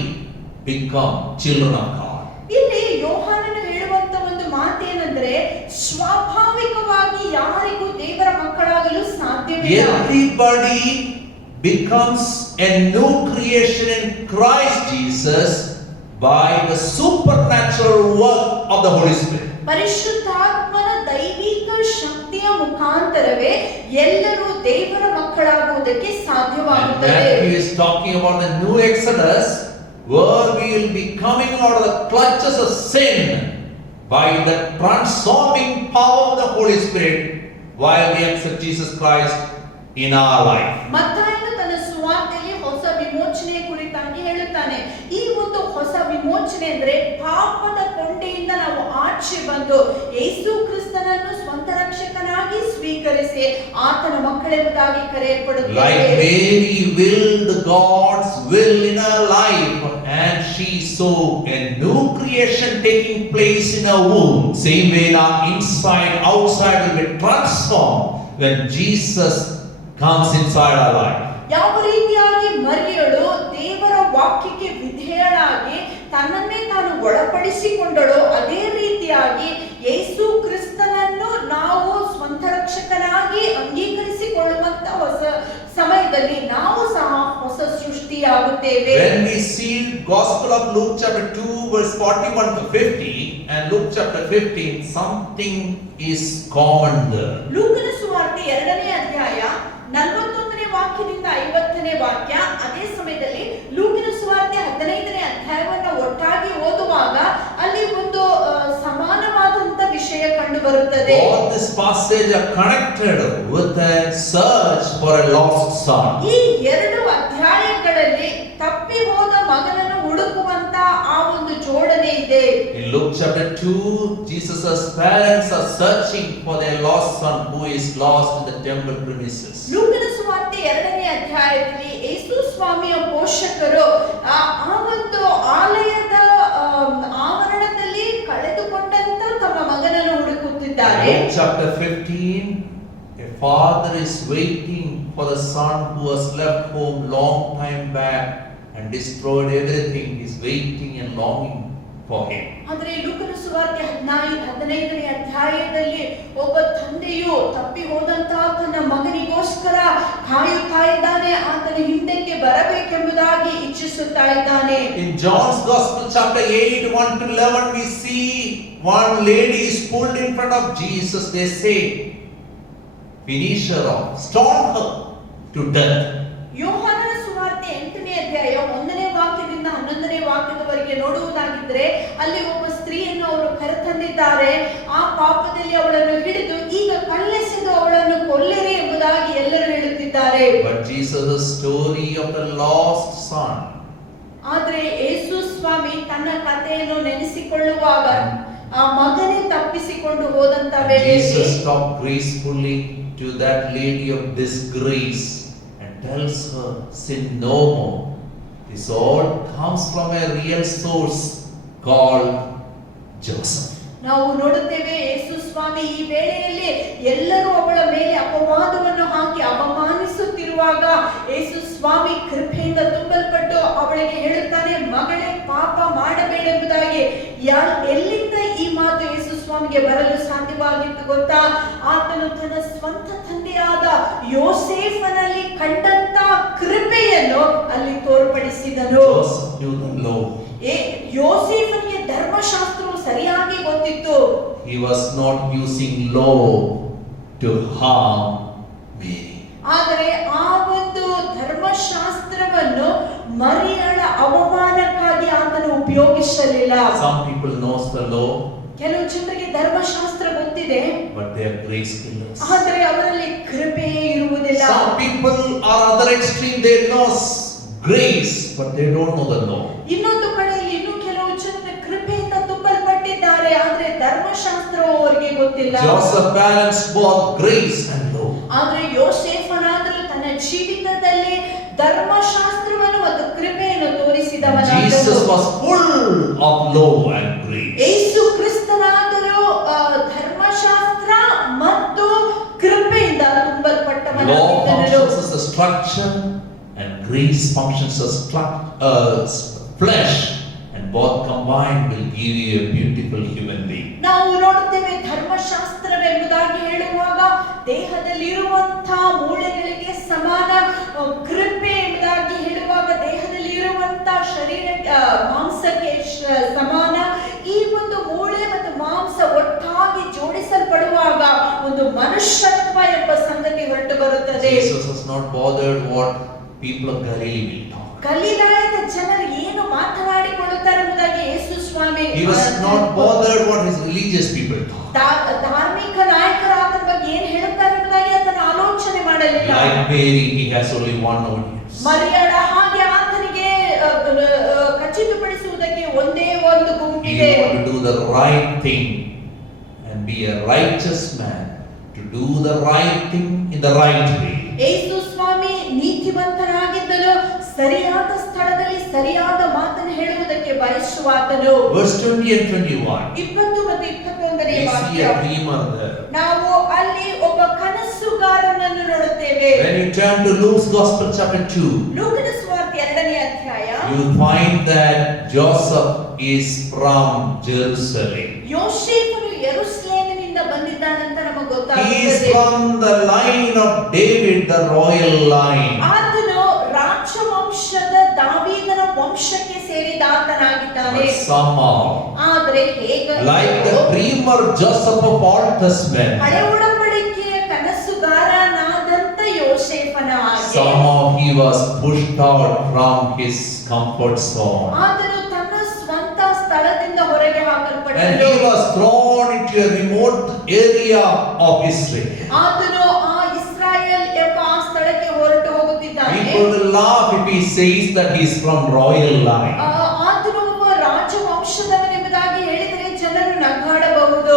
become children of God. ಇಲ್ಲಿ ಯೋಹಾನನು ಹೇಳುವಂತ ಒಂದು ಮಾತೇನೆಂದರೆ, ಸ್ವಾಭಾವಿಕವಾಗಿ ಯಾರಿಗೂ ದೇವರ ಮಕ್ಕಳಾಗಲು ಸಾಧ್ಯವಿಲ್ಲ. Everybody becomes a new creation in Christ Jesus by the supernatural work of the Holy Spirit. ಪರಿಶುದ್ಧಾತ್ಮನ ದೈವಿಕ ಶಕ್ತಿಯ ಮುಖಾಂತರವೇ ಎಲ್ಲರೂ ದೇವರ ಮಕ್ಕಳಾಗುವುದಕ್ಕೆ And ಸಾಧ್ಯವಾಗುತ್ತದೆ. Matthew is talking about the new Exodus, where we will be coming out of the clutches of sin by the transforming power of the Holy Spirit while we accept Jesus Christ in our life. ಮತ್ತಾಯನು ತನ್ನ ಸುವಾರ್ತೆಯಲ್ಲಿ ಹೊಸ ವಿಮೋಚನೆ ಕುರಿತಾಗಿ ಹೇಳುತ್ತಾನೆ. ಈ ಒಂದು ಹೊಸ ವಿಮೋಚನೆ ಅಂದ್ರೆ ಪಾಪದ ಕೊಂಡೆಯಿಂದ ನಾವು ಆಚೆ ಬಂದು ಯೇಸು ಕ್ರಿಸ್ತನನ್ನು ಸ್ವಂತ ರಕ್ಷಕನಾಗಿ ಸ್ವೀಕರಿಸಿ ಆತನ ಮಕ್ಕಳೆಂಬುದಾಗಿ Like ಕರೆಯಲ್ಪಡುತ್ತೇವೆ. Mary willed God's will in her life, and she saw a new creation taking place in her womb. Same way now, inside, outside will be transformed when Jesus comes inside our life. ಯಾವ ರೀತಿಯಾಗಿ ಮರಿಯಳು ದೇವರ ವಾಕ್ಯಕ್ಕೆ ವಿಧೇಯಳಾಗಿ ತನ್ನನ್ನೇ ತಾನು ಒಳಪಡಿಸಿಕೊಂಡಳೋ, ಅದೇ ರೀತಿಯಾಗಿ ಯೇಸು ಕ್ರಿಸ್ತನನ್ನು ನಾವು ಸ್ವಂತ ರಕ್ಷಕನಾಗಿ ಅಂಗೀಕರಿಸಿಕೊಳ್ಳುವಂತ ಹೊಸ ಸಮಯದಲ್ಲಿ ನಾವು ಸಹ ಹೊಸ ಸೃಷ್ಟಿಯಾಗುತ್ತೇವೆ. When we see Gospel of Luke chapter 2 verse 41 to 50 and Luke chapter 15, something is common there. ಲೂಕನ ಸುವಾರ್ತೆ 2ನೇ ಅಧ್ಯಾಯ 41ನೇ ವಾಕ್ಯದಿಂದ 50ನೇ ವಾಕ್ಯ, ಅದೇ ಸಮಯದಲ್ಲಿ ಲೂಕನ ಸುವಾರ್ತೆ 15ನೇ ಅಧ್ಯಾಯವನ್ನು ಒಟ್ಟಾಗಿ ಓದುವಾಗ ಅಲ್ಲಿ ಒಂದು ಸಮಾನವಾದಂತ ವಿಷಯ ಕಂಡು ಬರುತ್ತದೆ. All this passage are connected with a search for a lost son. ಈ ಎರಡು ಅಧ್ಯಾಯಗಳಲ್ಲಿ ತಪ್ಪಿ ಹೋದ ಮಗನನ್ನು ಹುಡುಕುವಂತ ಆ ಒಂದು ಜೋಡಣೆ ಇದೆ. In Luke chapter 2, Jesus' parents are searching for their lost son who is lost in the temple premises. ಲೂಕನ ಸುವಾರ್ತೆ 2ನೇ ಅಧ್ಯಾಯದಲ್ಲಿ ಯೇಸು ಸ್ವಾಮಿಯ ಪೋಷಕರು ಆ ಒಂದು ಆಲಯದ ಆವರಣದಲ್ಲಿ ಕಳೆದುಕೊಂಡಂತ ತಮ್ಮ ಮಗನನ್ನು ಹುಡುಕುತ್ತಿದ್ದಾರೆ. Luke chapter 15, a father is waiting for the son who has left home long time back and destroyed everything. He is waiting and longing for him. ಆದರೆ ಲೂಕನ ಸುವಾರ್ತೆ 15ನೇ ಅಧ್ಯಾಯದಲ್ಲಿ ಒಬ್ಬ ತಂದೆಯು ತಪ್ಪಿ ಹೋದಂತಹ ತನ್ನ ಮಗನಿಗೋಸ್ಕರ ಕಾಯುತ್ತಾ ಇದ್ದಾನೆ, ಆತನ ಹಿಂದಕ್ಕೆ ಬರಬೇಕೆಂಬುದಾಗಿ ಇಚ್ಛಿಸುತ್ತಾ ಇದ್ದಾನೆ. In John's Gospel chapter 8, 1 to 11, we see one lady is pulled in front of Jesus. They say, finish her off, stone her to death. ಯೋಹಾನನ ಸುವಾರ್ತೆ 8ನೇ ಅಧ್ಯಾಯ 1ನೇ ವಾಕ್ಯದಿಂದ 11ನೇ ವಾಕ್ಯದವರೆಗೆ ನೋಡುವುದಾಗಿದ್ರೆ ಅಲ್ಲಿ ಒಬ್ಬ ಸ್ತ್ರೀಯನ್ನು ಅವರು ಕರೆತಂದಿದ್ದಾರೆ. ಆ ಪಾಪದಲ್ಲಿ ಅವಳನ್ನು ಹಿಡಿದು ಈಗ ಕಲ್ಲೆಸೆದು ಅವಳನ್ನು ಕೊಲ್ಲಿರಿ ಎಂಬುದಾಗಿ ಎಲ್ಲರೂ ಹೇಳುತ್ತಿದ್ದಾರೆ. But Jesus' story of the lost son. ಆದ್ರೆ ಯೇಸು ಸ್ವಾಮಿ ತನ್ನ ಕಥೆಯನ್ನು ನೆನೆಸಿಕೊಳ್ಳುವಾಗ ಆ ಮಗನೇ ತಪ್ಪಿಸಿಕೊಂಡು ಹೋದಂತ ವೇಳೆಯಲ್ಲಿ Jesus talked gracefully to that lady of disgrace and tells her, sin no more. This all comes from a real source called Joseph. ನಾವು ನೋಡುತ್ತೇವೆ ಯೇಸು ಸ್ವಾಮಿ ಈ ವೇಳೆಯಲ್ಲಿ ಎಲ್ಲರೂ ಅವಳ ಮೇಲೆ ಅಪವಾದವನ್ನು ಹಾಕಿ ಅವಮಾನಿಸುತ್ತಿರುವಾಗ ಯೇಸು ಸ್ವಾಮಿ ಕೃಪೆಯಿಂದ ತುಂಬಲ್ಪಟ್ಟು ಅವಳಿಗೆ ಹೇಳುತ್ತಾನೆ, ಮಗಳೇ ಪಾಪ ಮಾಡಬೇಡೆಂಬುದಾಗಿ. ಎಲ್ಲಿಂದ ಈ ಮಾತು ಯೇಸು ಸ್ವಾಮಿಗೆ ಬರಲು ಸಾಧ್ಯವಾಗಿತ್ತು ಗೊತ್ತಾ? ಆತನು ತನ್ನ ಸ್ವಂತ ತಂದೆ ವ್ಯಕ್ತಿಯಾದ ಯೋಸೇಫನಲ್ಲಿ ಕಂಡಂತ ಕೃಪೆಯನ್ನು ಅಲ್ಲಿ ತೋರ್ಪಡಿಸಿದನು. Joseph knew the law. ಯೋಸೇಫನಿಗೆ ಧರ್ಮಶಾಸ್ತ್ರವು ಸರಿಯಾಗಿ ಗೊತ್ತಿತ್ತು. He was not using law to harm Mary. ಆದರೆ ಆ ಒಂದು ಧರ್ಮಶಾಸ್ತ್ರವನ್ನು ಮರಿಯಳ ಅವಮಾನಕ್ಕಾಗಿ ಆತನು ಉಪಯೋಗಿಸಲಿಲ್ಲ. Some people knows the law, ಕೆಲವು ಜನರಿಗೆ ಧರ್ಮಶಾಸ್ತ್ರ ಗೊತ್ತಿದೆ, but they are grace killers. ಆದರೆ ಅವರಲ್ಲಿ ಕೃಪೆಯೇ ಇರುವುದಿಲ್ಲ. Some people are other extreme, they knows grace, but they don't know the law. ಇನ್ನೊಂದು ಕಡೆಯಲ್ಲಿ ಇನ್ನು ಕೆಲವು ಜನ ಕೃಪೆಯಿಂದ ತುಂಬಲ್ಪಟ್ಟಿದ್ದಾರೆ, ಆದರೆ ಧರ್ಮಶಾಸ್ತ್ರವು ಅವರಿಗೆ ಗೊತ್ತಿಲ್ಲ. Joseph balanced both grace and law. ಆದರೆ ಯೋಸೇಫನಾದರೂ ತನ್ನ ಜೀವಿತದಲ್ಲಿ ಧರ್ಮಶಾಸ್ತ್ರವನ್ನು ಮತ್ತು ಕೃಪೆಯನ್ನು ತೋರಿಸಿದವನಾದನು. Jesus was full of law and grace. ಯೇಸು ಕ್ರಿಸ್ತನಾದರೂ ಧರ್ಮಶಾಸ್ತ್ರ ಮತ್ತು ಕೃಪೆಯಿಂದ Law ತುಂಬಲ್ಪಟ್ಟವನಾಗಿದ್ದನು. functions as a structure and grace functions as flesh, and both combined will give you a beautiful human being. ನಾವು ನೋಡುತ್ತೇವೆ ಧರ್ಮಶಾಸ್ತ್ರವೆಂಬುದಾಗಿ ಹೇಳುವಾಗ ದೇಹದಲ್ಲಿರುವಂತಹ ಮೂಳೆಗಳಿಗೆ ಸಮಾನ, ಕೃಪೆ ಎಂಬುದಾಗಿ ಹೇಳುವಾಗ ದೇಹದಲ್ಲಿರುವಂತಹ ಶರೀರ ಮಾಂಸಕ್ಕೆ ಸಮಾನ. ಈ ಒಂದು ಮೂಳೆ ಮತ್ತು ಮಾಂಸ ಒಟ್ಟಾಗಿ ಜೋಡಿಸಲ್ಪಡುವಾಗ ಒಂದು ಮನುಷ್ಯತ್ವ ಎಂಬ ಸಂಗತಿ ಹೊರಟು ಬರುತ್ತದೆ. Jesus was not bothered what people of Galilee will talk. ಗಲಿಲಾಯದ ಜನರು ಏನು ಮಾತನಾಡಿಕೊಳ್ಳುತ್ತಾರೆ ಎಂಬುದಾಗಿ ಯೇಸು ಸ್ವಾಮಿ He was not bothered what his religious people talk. ಧಾರ್ಮಿಕ ನಾಯಕರು ಆತನ ಬಗ್ಗೆ ಏನು ಹೇಳುತ್ತಾರೆ ಎಂಬುದಾಗಿ ಆತನ ಆಲೋಚನೆ ಮಾಡಲಿಲ್ಲ. Like Mary, he has only one audience. ಮರಿಯಳ ಹಾಗೆ ಆತನಿಗೆ ಖಚಿತಪಡಿಸುವುದಕ್ಕೆ ಒಂದೇ ಒಂದು He ಗುಂಪಿದೆ. wanted to do the right thing and be a righteous man, to do the right thing in the right way. ಯೇಸು ಸ್ವಾಮಿ ನೀತಿವಂತನಾಗಿದ್ದನು, ಸರಿಯಾದ ಸ್ಥಳದಲ್ಲಿ ಸರಿಯಾದ ಮಾತನ್ನು ಹೇಳುವುದಕ್ಕೆ ಬಯಸುವಾತನು. Verse 20 and 21. 20 ಮತ್ತು 21ನೇ We see ವಾಕ್ಯ. a dreamer there. ನಾವು ಅಲ್ಲಿ ಒಬ್ಬ ಕನಸುಗಾರನನ್ನು ನೋಡುತ್ತೇವೆ. When you turn to Luke's Gospel chapter 2, ಲೂಕನ ಸುವಾರ್ತೆ 2ನೇ ಅಧ್ಯಾಯ, you will find that Joseph is from Jerusalem. ಯೋಸೇಫನು ಯೆರೂಸಲೇಮಿನಿಂದ ಬಂದಿದ್ದಾನಂತ ನಮಗೆ He is ಗೊತ್ತಾಗುತ್ತದೆ. from the line of David, the royal line. ಆತನು ರಾಜವಂಶದ ದಾವೀದನ ವಂಶಕ್ಕೆ ಸೇರಿದ ಆತನಾಗಿದ್ದಾನೆ. But somehow, ಆದರೆ ಹೇಗೆ like the dreamer Joseph of Old Testament, ಹಳೆ ಒಡಂಬಡಿಕೆಯ ಕನಸುಗಾರನಾದಂತ ಯೋಸೇಫನ ಹಾಗೆ somehow he was pushed out from his comfort zone. ಆತನು ತನ್ನ ಸ್ವಂತ ಸ್ಥಳದಿಂದ ಹೊರಗೆ And ಹಾಕಲ್ಪಟ್ಟನು. he was thrown into a remote area of Israel. ಆತನು ಆ ಇಸ್ರಾಯೇಲ್ ಎಂಬ ಆ ಸ್ಥಳಕ್ಕೆ ಹೊರಟು ಹೋಗುತ್ತಿದ್ದಾನೆ. People will laugh if he says that he is from royal line. ಆತನು ಒಬ್ಬ ರಾಜವಂಶದವನೆಂಬುದಾಗಿ ಹೇಳಿದರೆ ಜನರು ನಗಾಡಬಹುದು.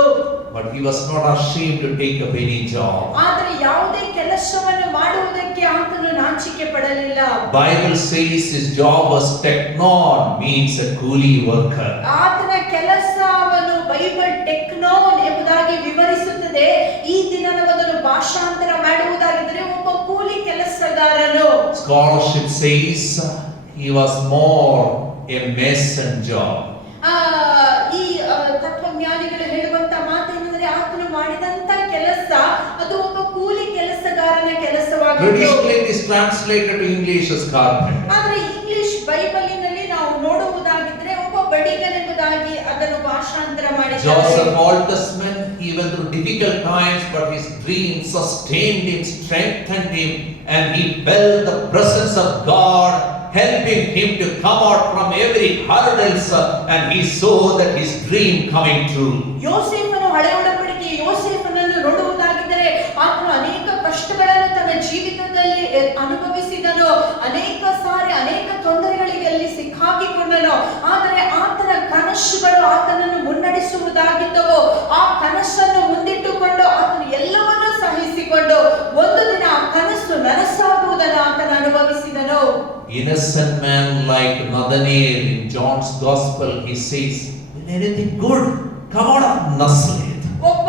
But he was not ashamed to take up any job. ಆದರೆ ಯಾವುದೇ ಕೆಲಸವನ್ನು ಮಾಡುವುದಕ್ಕೆ ಆತನು ನಾಚಿಕೆ ಪಡಲಿಲ್ಲ. Bible says his job was technon, means a coolie worker. ಆತನ ಕೆಲಸವನ್ನು ಬೈಬಲ್ ಟೆಕ್ನೋನ್ ಎಂಬುದಾಗಿ ವಿವರಿಸುತ್ತದೆ. ಈ ದಿನ ನಾವು ಅದನ್ನು ಭಾಷಾಂತರ ಮಾಡುವುದಾಗಿದ್ದರೆ ಒಬ್ಬ ಕೂಲಿ ಕೆಲಸಗಾರನು. Scholarship says he was more a mason job. ಈ ತತ್ವಜ್ಞಾನಿಗಳು ಹೇಳುವಂತ ಮಾತೇನೆಂದರೆ ಆತನು ಮಾಡಿದಂತ ಕೆಲಸ ಅದು ಒಬ್ಬ ಕೂಲಿ ಕೆಲಸಗಾರನ ಕೆಲಸವಾಗಿತ್ತು. Traditionally it is translated to English as carpenter. ಆದರೆ ಇಂಗ್ಲಿಷ್ ಬೈಬಲಿನಲ್ಲಿ ನಾವು ನೋಡುವುದಾಗಿದ್ರೆ ಒಬ್ಬ ಬಡಿಗನೆಂಬುದಾಗಿ ಅದನ್ನು ಭಾಷಾಂತರ ಮಾಡಿದ್ದಾರೆ. Joseph, Old Testament, he went through difficult times, but his dream sustained him, strengthened him, and he felt the presence of God helping him to come out from every hurdles, and he saw that his dream coming true. ಯೋಸೇಫನು ಹಳೆ ಒಡಂಬಡಿಕೆ ಯೋಸೇಫನನ್ನು ನೋಡುವುದಾಗಿದ್ದರೆ ಆತನು ಅನೇಕ ಕಷ್ಟಗಳನ್ನು ತನ್ನ ಜೀವಿತದಲ್ಲಿ ಅನುಭವಿಸಿದನು. ಅನೇಕ ಸಾರಿ ಅನೇಕ ತೊಂದರೆಗಳಿಗೆ ಅಲ್ಲಿ ಸಿಕ್ಕಾಕಿಕೊಂಡನು. ಆದರೆ ಆತನ ಕನಸುಗಳು ಆತನನ್ನು ಮುನ್ನಡೆಸುವುದಾಗಿದ್ದವು. ಆ ಕನಸನ್ನು ಮುಂದಿಟ್ಟುಕೊಂಡು ಆತನು ಎಲ್ಲವನ್ನೂ ಸಹಿಸಿಕೊಂಡು ಒಂದು ದಿನ ಆ ಕನಸು ನನಸಾಗುವುದನ್ನು ಆತನು ಅನುಭವಿಸಿದನು. Innocent man like Nathanael in John's Gospel, he says, "Will anything good come out of Nazareth?" ಒಬ್ಬ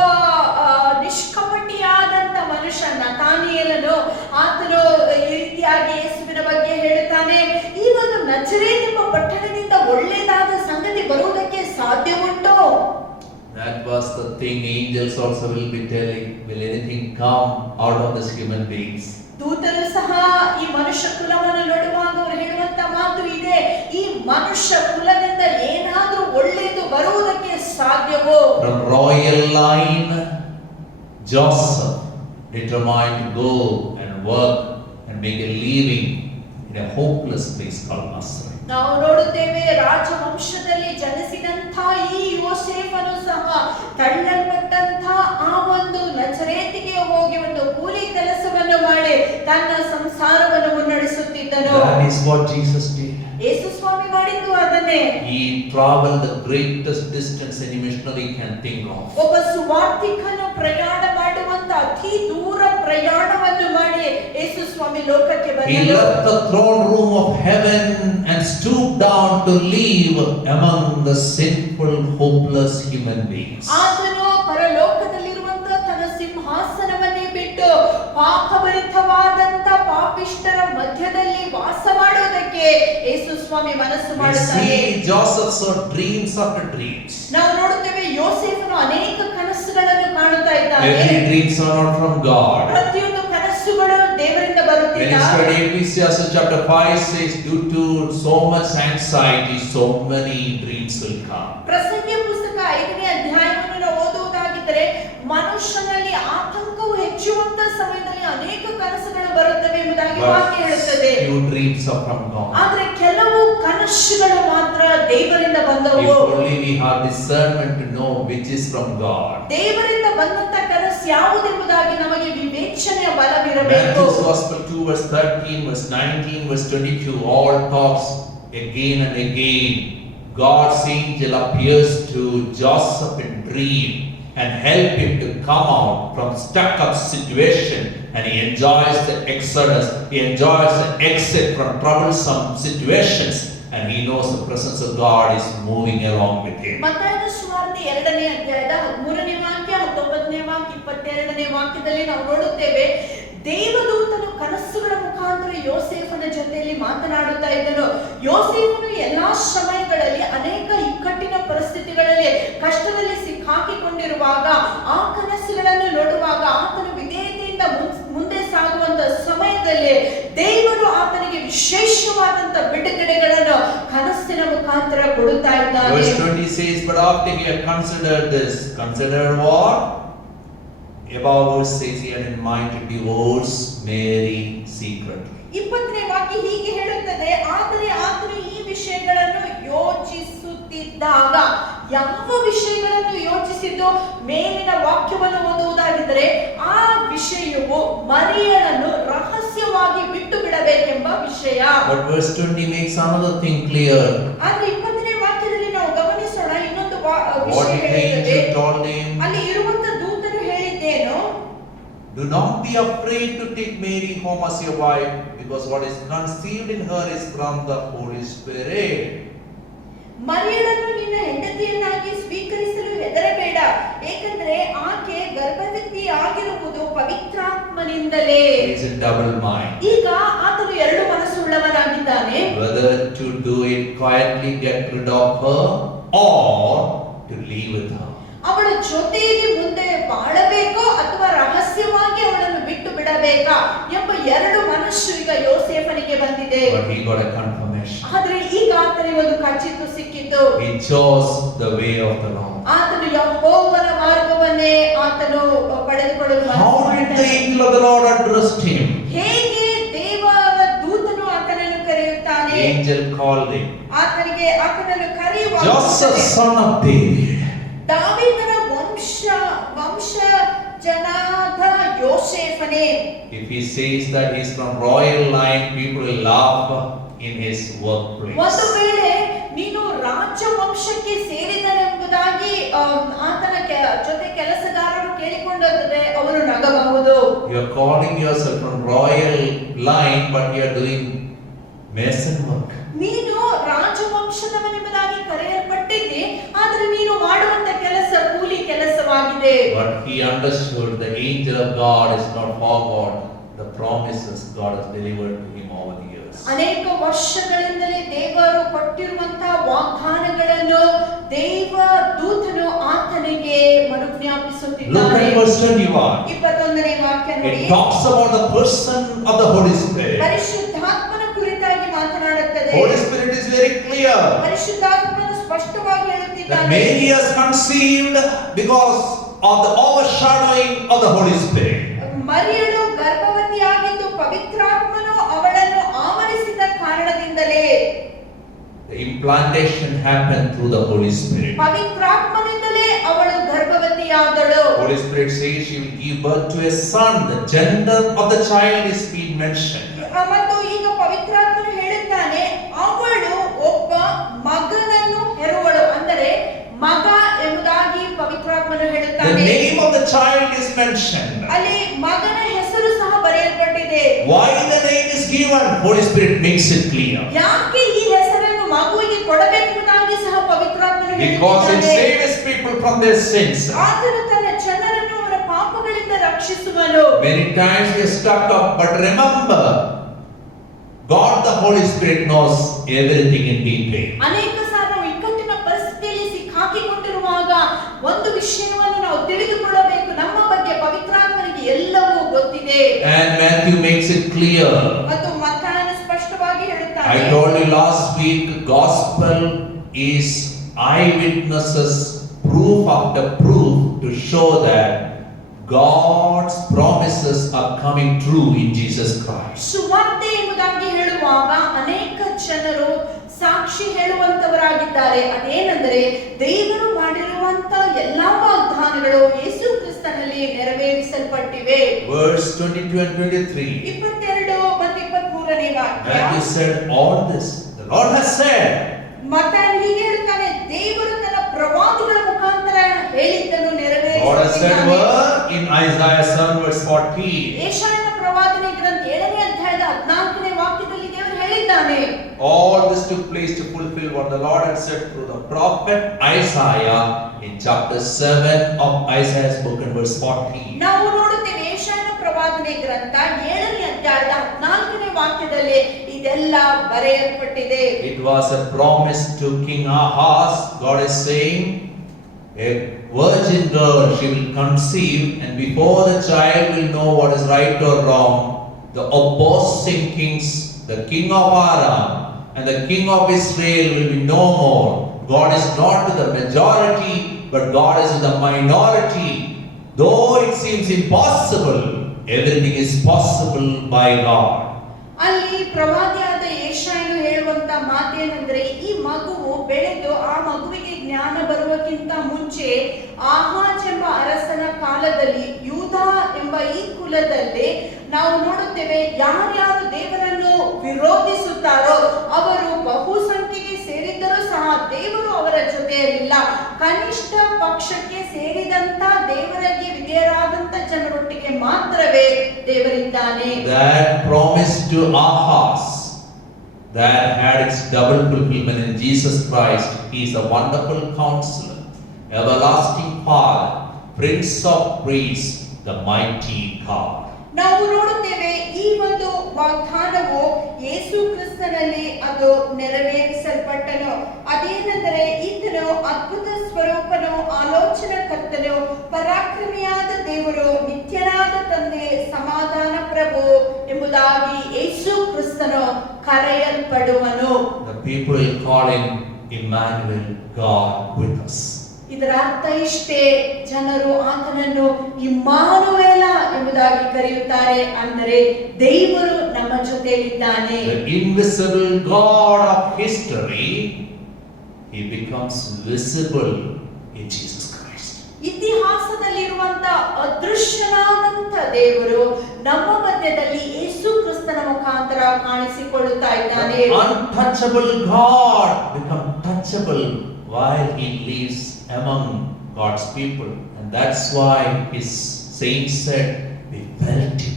ನಿಷ್ಕಪಟಿಯಾದಂತ ಮನುಷ್ಯ ನತಾನಿಯೇಲನು ಆತನು ಈ ರೀತಿಯಾಗಿ ಯೇಸುವಿನ ಬಗ್ಗೆ ಹೇಳುತ್ತಾನೆ, ಈ ಒಂದು ನಜರೇತ್ ಎಂಬ ಪಟ್ಟಣದಿಂದ ಒಳ್ಳೆಯದಾದ ಸಂಗತಿ ಬರುವುದಕ್ಕೆ ಸಾಧ್ಯ ಉಂಟು? That was the thing angels also will be telling. Will anything come out of this human beings? ದೂತರು ಸಹ ಈ ಮನುಷ್ಯ ಕುಲವನ್ನು ನೋಡುವಾಗ ಅವರು ಹೇಳುವಂತ ಮಾತು ಇದೆ, ಈ ಮನುಷ್ಯ ಕುಲದಿಂದ ಏನಾದ್ರೂ ಒಳ್ಳೆಯದು ಬರುವುದಕ್ಕೆ ಸಾಧ್ಯವೋ? From royal line, Joseph determined to go and work and make a living in a hopeless place called Nazareth. ನಾವು ನೋಡುತ್ತೇವೆ, ರಾಜವಂಶದಲ್ಲಿ ಜನಿಸಿದಂಥ ಈ ಯೋಸೇಫನು ಸಹ ತಳ್ಳಲ್ಪಟ್ಟಂಥ ಆ ಒಂದು ನಜರೇತಿಗೆ ಹೋಗಿ ಒಂದು ಕೂಲಿ ಕೆಲಸವನ್ನು ಮಾಡಿ ತನ್ನ ಸಂಸಾರವನ್ನು ಮುನ್ನಡೆಸುತ್ತಿದ್ದನು. That is what Jesus did. ಯೇಸು ಸ್ವಾಮಿ ಮಾಡಿದ್ದು ಅದನ್ನೇ. He traveled the greatest distance any missionary can think of. ಒಬ್ಬ ಸುವಾರ್ತಿಕನು ಪ್ರಯಾಣ ಮಾಡುವಂತ ಅತಿ ದೂರ ಪ್ರಯಾಣವನ್ನು ಮಾಡಿ ಯೇಸು ಸ್ವಾಮಿ ಲೋಕಕ್ಕೆ He ಬಂದನು. left the throne room of heaven and stooped down to live among the sinful, hopeless human beings. ಆತನು ಪರಲೋಕದಲ್ಲಿರುವಂತ ತನ್ನ ಸಿಂಹಾಸನವನ್ನೇ ಬಿಟ್ಟು ಪಾಪಭರಿತವಾದಂತ ಪಾಪಿಷ್ಠರ ಮಧ್ಯದಲ್ಲಿ ವಾಸ ಮಾಡುವುದಕ್ಕೆ ಯೇಸು ಸ್ವಾಮಿ ಮನಸ್ಸು We ಮಾಡುತ್ತಾನೆ. see Joseph saw dreams after dreams. ನಾವು ನೋಡುತ್ತೇವೆ, ಯೋಸೇಫನು ಅನೇಕ ಕನಸುಗಳನ್ನು ಕಾಣುತ್ತಾ ಇದ್ದಾನೆ. Every dreams are not from God. ಪ್ರತಿಯೊಂದು ಕನಸುಗಳು ದೇವರಿಂದ When ಬರುತ್ತಿಲ್ಲ. you study Ecclesiastes chapter 5 says, due to so much anxiety, so many dreams will come. ಪ್ರಸಂಗಿ ಪುಸ್ತಕ 5ನೇ ಅಧ್ಯಾಯವನ್ನು ನಾವು ಓದುವುದಾಗಿದ್ದರೆ, ಮನುಷ್ಯನಲ್ಲಿ ಆತಂಕವು ಹೆಚ್ಚುವಂತ ಸಮಯದಲ್ಲಿ ಅನೇಕ ಕನಸುಗಳು ಬರುತ್ತವೆ ಎಂಬುದಾಗಿ ವಾಕ್ಯ ಹೇಳುತ್ತದೆ. Few dreams are from God. ಆದ್ರೆ ಕೆಲವು ಕನಸುಗಳು ಮಾತ್ರ ದೇವರಿಂದ If ಬಂದವು. only we have discernment to know which is from God. ದೇವರಿಂದ ಬಂದಂತ ಕನಸು ಯಾವುದೆಂಬುದಾಗಿ ನಮಗೆ ವಿವೇಚನೆಯ ಬಲವಿರಬೇಕು. Matthew's Gospel 2 verse 13, verse 19, verse 22 all talks again and again. God's angel appears to Joseph in dream and help him to come out from stuck up situation, and he enjoys the exodus, he enjoys the exit from troublesome situations, and he knows the presence of God is moving along with him. ಮತ್ತಾಯನ ಸುವಾರ್ತೆ 2ನೇ ಅಧ್ಯಾಯದ 13ನೇ ವಾಕ್ಯ 19ನೇ ವಾಕ್ಯ 22ನೇ ವಾಕ್ಯದಲ್ಲಿ ನಾವು ನೋಡುತ್ತೇವೆ, ದೇವದೂತನು ಕನಸುಗಳ ಮುಖಾಂತರ ಯೋಸೇಫನ ಜೊತೆಯಲ್ಲಿ ಮಾತನಾಡುತ್ತಾ ಇದ್ದನು. ಯೋಸೇಫನು ಎಲ್ಲಾ ಸಮಯಗಳಲ್ಲಿ ಅನೇಕ ಇಕ್ಕಟ್ಟಿನ ಪರಿಸ್ಥಿತಿಗಳಲ್ಲಿ ಕಷ್ಟದಲ್ಲಿ ಸಿಕ್ಕಾಕಿಕೊಂಡಿರುವಾಗ ಆ ಕನಸುಗಳನ್ನು ನೋಡುವಾಗ ಆತನು ವಿಧೇಯತೆಯಿಂದ ಮುಂದೆ ಸಾಗುವಂತ ಸಮಯದಲ್ಲಿ ದೇವರು ಆತನಿಗೆ ವಿಶೇಷವಾದಂತ ಬಿಡುಗಡೆಗಳನ್ನು ಕನಸಿನ ಮುಖಾಂತರ ಕೊಡುತ್ತಾ ಇದ್ದಾನೆ. Verse 20 says, but after he had considered this, considered what? Above verse says he had in mind to divorce Mary secretly. 20ನೇ ವಾಕ್ಯ ಹೀಗೆ ಹೇಳುತ್ತದೆ, ಆದರೆ ಆತನು ಈ ವಿಷಯಗಳನ್ನು ಯೋಚಿಸುತ್ತಿದ್ದಾಗ, ಯಾವ ವಿಷಯಗಳನ್ನು ಯೋಚಿಸಿದ್ದು? ಮೇಲಿನ ವಾಕ್ಯವನ್ನು ಓದುವುದಾಗಿದ್ದರೆ ಆ ವಿಷಯವು ಮರಿಯಳನ್ನು ರಹಸ್ಯವಾಗಿ ಬಿಟ್ಟು ಬಿಡಬೇಕೆಂಬ ವಿಷಯ. But verse 20 makes another thing clear. ಆದ್ರೆ 20ನೇ ವಾಕ್ಯದಲ್ಲಿ ನಾವು ಗಮನಿಸೋಣ, ಇನ್ನೊಂದು What ವಿಷಯ did the ಹೇಳಿದೆ. angel told him? ಅಲ್ಲಿ ಇರುವಂತ ದೂತನು ಹೇಳಿದ್ದೇನು? Do not be afraid to take Mary home as your wife, because what is conceived in her is from the Holy Spirit. ಮರಿಯಳನ್ನು ನಿನ್ನ ಹೆಂಡತಿಯನ್ನಾಗಿ ಸ್ವೀಕರಿಸಲು ಹೆದರಬೇಡ, ಏಕೆಂದರೆ ಆಕೆ ಗರ್ಭವತಿ ಆಗಿರುವುದು ಪವಿತ್ರಾತ್ಮನಿಂದಲೇ. He is in double mind. ಈಗ ಆತನು ಎರಡು ಮನಸ್ಸುಳ್ಳವನಾಗಿದ್ದಾನೆ. Whether to do it quietly, get rid of her, or to live with her. ಅವಳ ಜೊತೆಯಲ್ಲಿ ಮುಂದೆ ಬಾಳಬೇಕೋ ಅಥವಾ ರಹಸ್ಯವಾಗಿ ಅವಳನ್ನು ಬಿಟ್ಟು ಬಿಡಬೇಕಾ ಎಂಬ ಎರಡು ಮನಸ್ಸು ಈಗ ಯೋಸೇಫನಿಗೆ ಬಂದಿದೆ. But he got a confirmation. ಆದ್ರೆ ಈಗ ಆತನಿಗೆ ಒಂದು ಖಚಿತ ಸಿಕ್ಕಿತು. He chose the way of the Lord. ಆತನು ಯೆಹೋವನ ಮಾರ್ಗವನ್ನೇ ಆತನು ಪಡೆದುಕೊಳ್ಳಲು How did the angel of the Lord address him? ಹೇಗೆ ದೇವರ ದೂತನು ಆತನನ್ನು ಕರೆಯುತ್ತಾನೆ? The angel called him, ಆತನನ್ನು ಕರೆಯುವಾಗ Joseph, son of David. ದಾವೀದನ ವಂಶಜನಾದ ಯೋಸೇಫನೇ. If he says that he is from royal line, people will laugh in his workplace. ಒಂದು ವೇಳೆ ನೀನು ರಾಜವಂಶಕ್ಕೆ ಸೇರಿದನೆಂಬುದಾಗಿ ಆತನ ಜೊತೆ ಕೆಲಸಗಾರರು ಕೇಳಿಕೊಂಡರೆ ಅವರು ನಗಬಹುದು. You are calling yourself from royal line, but you are doing mason work. ನೀನು ರಾಜವಂಶದವನೆಂಬುದಾಗಿ ಕರೆಯಲ್ಪಟ್ಟಿದ್ದೆ, ಆದರೆ ನೀನು ಮಾಡುವಂತ ಕೆಲಸ ಕೂಲಿ ಕೆಲಸವಾಗಿದೆ. But he understood the angel of God is not forgot the promises God has delivered to him over the years. ಅನೇಕ ವರ್ಷಗಳಿಂದಲೇ ದೇವರು ಕೊಟ್ಟಿರುವಂತಹ ವಾಗ್ದಾನಗಳನ್ನು ದೇವ ದೂತನು ಆತನಿಗೆ ಎಂಬುದನ್ನು Look ಜ್ಞಾಪಿಸುತ್ತಿದ್ದಾನೆ. at verse 21. 21ನೇ ವಾಕ್ಯ ನೋಡಿ. It talks about the person of the Holy Spirit. ಪರಿಶುದ್ಧಾತ್ಮನ ಕುರಿತಾಗಿ ಮಾತನಾಡುತ್ತದೆ. Holy Spirit is very clear ಪರಿಶುದ್ಧಾತ್ಮನು ಸ್ಪಷ್ಟವಾಗಿ that ಹೇಳುತ್ತಿದ್ದಾನೆ. Mary is conceived because of the overshadowing of the Holy Spirit. ಮರಿಯಳು ಗರ್ಭವತಿಯಾಗಿದ್ದು ಪವಿತ್ರಾತ್ಮನು ಅವಳನ್ನು ಆವರಿಸಿದ ಕಾರಣದಿಂದಲೇ The implantation happened through the Holy Spirit. ಪವಿತ್ರಾತ್ಮನಿಂದಲೇ ಅವಳು ಗರ್ಭವತಿಯಾದಳು. Holy Spirit says she will give birth to a son. The gender of the child is being mentioned. ಮತ್ತು ಈಗ ಪವಿತ್ರಾತ್ಮನು ಹೇಳುತ್ತಾನೆ ಅವಳು ಒಬ್ಬ ಮಗನನ್ನು ಹೆರುವಳು, ಅಂದರೆ ಮಗ ಎಂಬುದಾಗಿ ಪವಿತ್ರಾತ್ಮನು The ಹೇಳುತ್ತಾನೆ. name of the child is mentioned. ಅಲ್ಲಿ ಮಗನ ಹೆಸರು ಸಹ ಬರೆಯಲ್ಪಟ್ಟಿದೆ. Why the name is given? Holy Spirit makes it clear. ಯಾಕೆ ಈ ಹೆಸರನ್ನು ಮಗುವಿಗೆ ಕೊಡಬೇಕೆಂಬುದಾಗಿ ಸಹ ಪವಿತ್ರಾತ್ಮನು Because it ಹೇಳುತ್ತಾನೆ. saves people from their sins. ಆತನು ತನ್ನ ಜನರನ್ನು ಅವರ ಪಾಪಗಳಿಂದ ರಕ್ಷಿಸುವನು. Many times we are stuck up, but remember, God the Holy Spirit knows everything in detail. ಅನೇಕ ಸಾರಿ ನಾವು ಇಕ್ಕಟ್ಟಿನ ಪರಿಸ್ಥಿತಿಯಲ್ಲಿ ಸಿಕ್ಕಾಕಿಕೊಂಡಿರುವಾಗ ಒಂದು ವಿಷಯವನ್ನು ನಾವು ತಿಳಿದುಕೊಳ್ಳಬೇಕು, ನಮ್ಮ ಬಗ್ಗೆ ಪವಿತ್ರಾತ್ಮನಿಗೆ ಎಲ್ಲವೂ ಗೊತ್ತಿದೆ. And Matthew makes it clear. ಮತ್ತು ಮತ್ತಾಯನು ಸ್ಪಷ್ಟವಾಗಿ ಹೇಳುತ್ತಾನೆ. I told you last week, gospel is eyewitnesses, proof after proof to show that God's promises are coming true in Jesus Christ. ಸುವಾರ್ತೆ ಎಂಬುದಾಗಿ ಹೇಳುವಾಗ ಅನೇಕ ಜನರು ಸಾಕ್ಷಿ ಹೇಳುವಂತವರಾಗಿದ್ದಾರೆ. ಅದೇನೆಂದರೆ ದೇವರು ಮಾಡಿರುವಂತ ಎಲ್ಲಾ ವಾಗ್ದಾನಗಳು ಯೇಸು ಕ್ರಿಸ್ತನಲ್ಲಿ ನೆರವೇರಿಸಲ್ಪಟ್ಟಿವೆ. Verse 22 and 23. 22 ಮತ್ತು 23ನೇ ವಾಕ್ಯ. Matthew said all this. The Lord has said. ಮತ್ತಾಯನು ಹೀಗೆ ಹೇಳ್ತಾನೆ, ದೇವರು ತನ್ನ ಪ್ರವಾದಿಗಳ ಮುಖಾಂತರ ಹೇಳಿದ್ದನ್ನು God has said ನೆರವೇರಿಸಿದ್ದಾನೆ. word in Isaiah 7 verse 40. ಯೆಶಾಯನ ಪ್ರವಾದನೆ ಗ್ರಂಥ 7ನೇ ಅಧ್ಯಾಯದ 14ನೇ ವಾಕ್ಯದಲ್ಲಿ ದೇವರು ಹೇಳಿದ್ದಾನೆ. All this took place to fulfill what the Lord had said through the prophet Isaiah in chapter 7 of Isaiah's book and verse 40. ನಾವು ನೋಡುತ್ತೇವೆ ಯೆಶಾಯನ ಪ್ರವಾದನೆ ಗ್ರಂಥ 7ನೇ ಅಧ್ಯಾಯದ 14ನೇ ವಾಕ್ಯದಲ್ಲಿ ಇದೆಲ್ಲ ಬರೆಯಲ್ಪಟ್ಟಿದೆ. It was a promise to King Ahaz. God is saying, a virgin girl, she will conceive, and before the child will know what is right or wrong, the opposing kings, the king of Aram and the king of Israel will be no more. God is not with the majority, but God is with the minority. Though it seems impossible, everything is possible by God. ಅಲ್ಲಿ ಪ್ರವಾದಿಯಾದ ಯೆಶಾಯನು ಹೇಳುವಂತ ಮಾತೇನೆಂದರೆ, ಈ ಮಗುವು ಬೆಳೆದು ಆ ಮಗುವಿಗೆ ಜ್ಞಾನ ಬರುವಕ್ಕಿಂತ ಮುಂಚೆ ಆಹಾಜ್ ಎಂಬ ಅರಸನ ಕಾಲದಲ್ಲಿ ಯೂದಾ ಎಂಬ ಈ ಕುಲದಲ್ಲಿ ನಾವು ನೋಡುತ್ತೇವೆ, ಯಾರ್ಯಾರು ದೇವರನ್ನು ವಿರೋಧಿಸುತ್ತಾರೋ ಅವರು ಬಹುಸಂಖ್ಯೆಗೆ ಸೇರಿದ್ದರೂ ಸಹ ದೇವರು ಅವರ ಜೊತೆಯಲ್ಲಿಲ್ಲ. ಕನಿಷ್ಠ ಪಕ್ಷಕ್ಕೆ ಸೇರಿದಂತ ದೇವರಿಗೆ ವಿಧೇಯರಾದಂತ ಜನರೊಟ್ಟಿಗೆ ಮಾತ್ರವೇ ದೇವರಿದ್ದಾನೆ. That promise to Ahaz that had its double fulfillment in Jesus Christ. He is a wonderful counselor, everlasting Father, Prince of Priests, the mighty God. ನಾವು ನೋಡುತ್ತೇವೆ ಈ ಒಂದು ವಾಗ್ದಾನವು ಯೇಸು ಕ್ರಿಸ್ತನಲ್ಲಿ ಅದು ನೆರವೇರಿಸಲ್ಪಟ್ಟನು. ಅದೇನೆಂದರೆ ಈತನು ಅದ್ಭುತ ಸ್ವರೂಪನು, ಆಲೋಚನಕರ್ತನು, ಪರಾಕ್ರಮಿಯಾದ ದೇವರು, ನಿತ್ಯನಾದ ತಂದೆ, ಸಮಾಧಾನ ಪ್ರಭು ಎಂಬುದಾಗಿ ಯೇಸು ಕ್ರಿಸ್ತನು ಕರೆಯಲ್ಪಡುವನು. The people call him Emmanuel, God with us. ಇದರ ಅರ್ಥ ಇಷ್ಟೇ, ಜನರು ಆತನನ್ನು ಇಮ್ಮಾನುವೇಲ ಎಂಬುದಾಗಿ ಕರೆಯುತ್ತಾರೆ, ಅಂದರೆ ದೇವರು ನಮ್ಮ ಜೊತೆಯಲ್ಲಿದ್ದಾನೆ. The invisible God of history, he becomes visible in Jesus Christ. ಇತಿಹಾಸದಲ್ಲಿರುವಂತ ಅದೃಶ್ಯನಾದಂತ ದೇವರು ನಮ್ಮ ಮಧ್ಯದಲ್ಲಿ ಯೇಸು ಕ್ರಿಸ್ತನ ಮುಖಾಂತರ ಕಾಣಿಸಿಕೊಳ್ಳುತ್ತಾ ಇದ್ದಾನೆ. The untouchable God become touchable while he lives among God's people, and that's why his saints said, we felt him,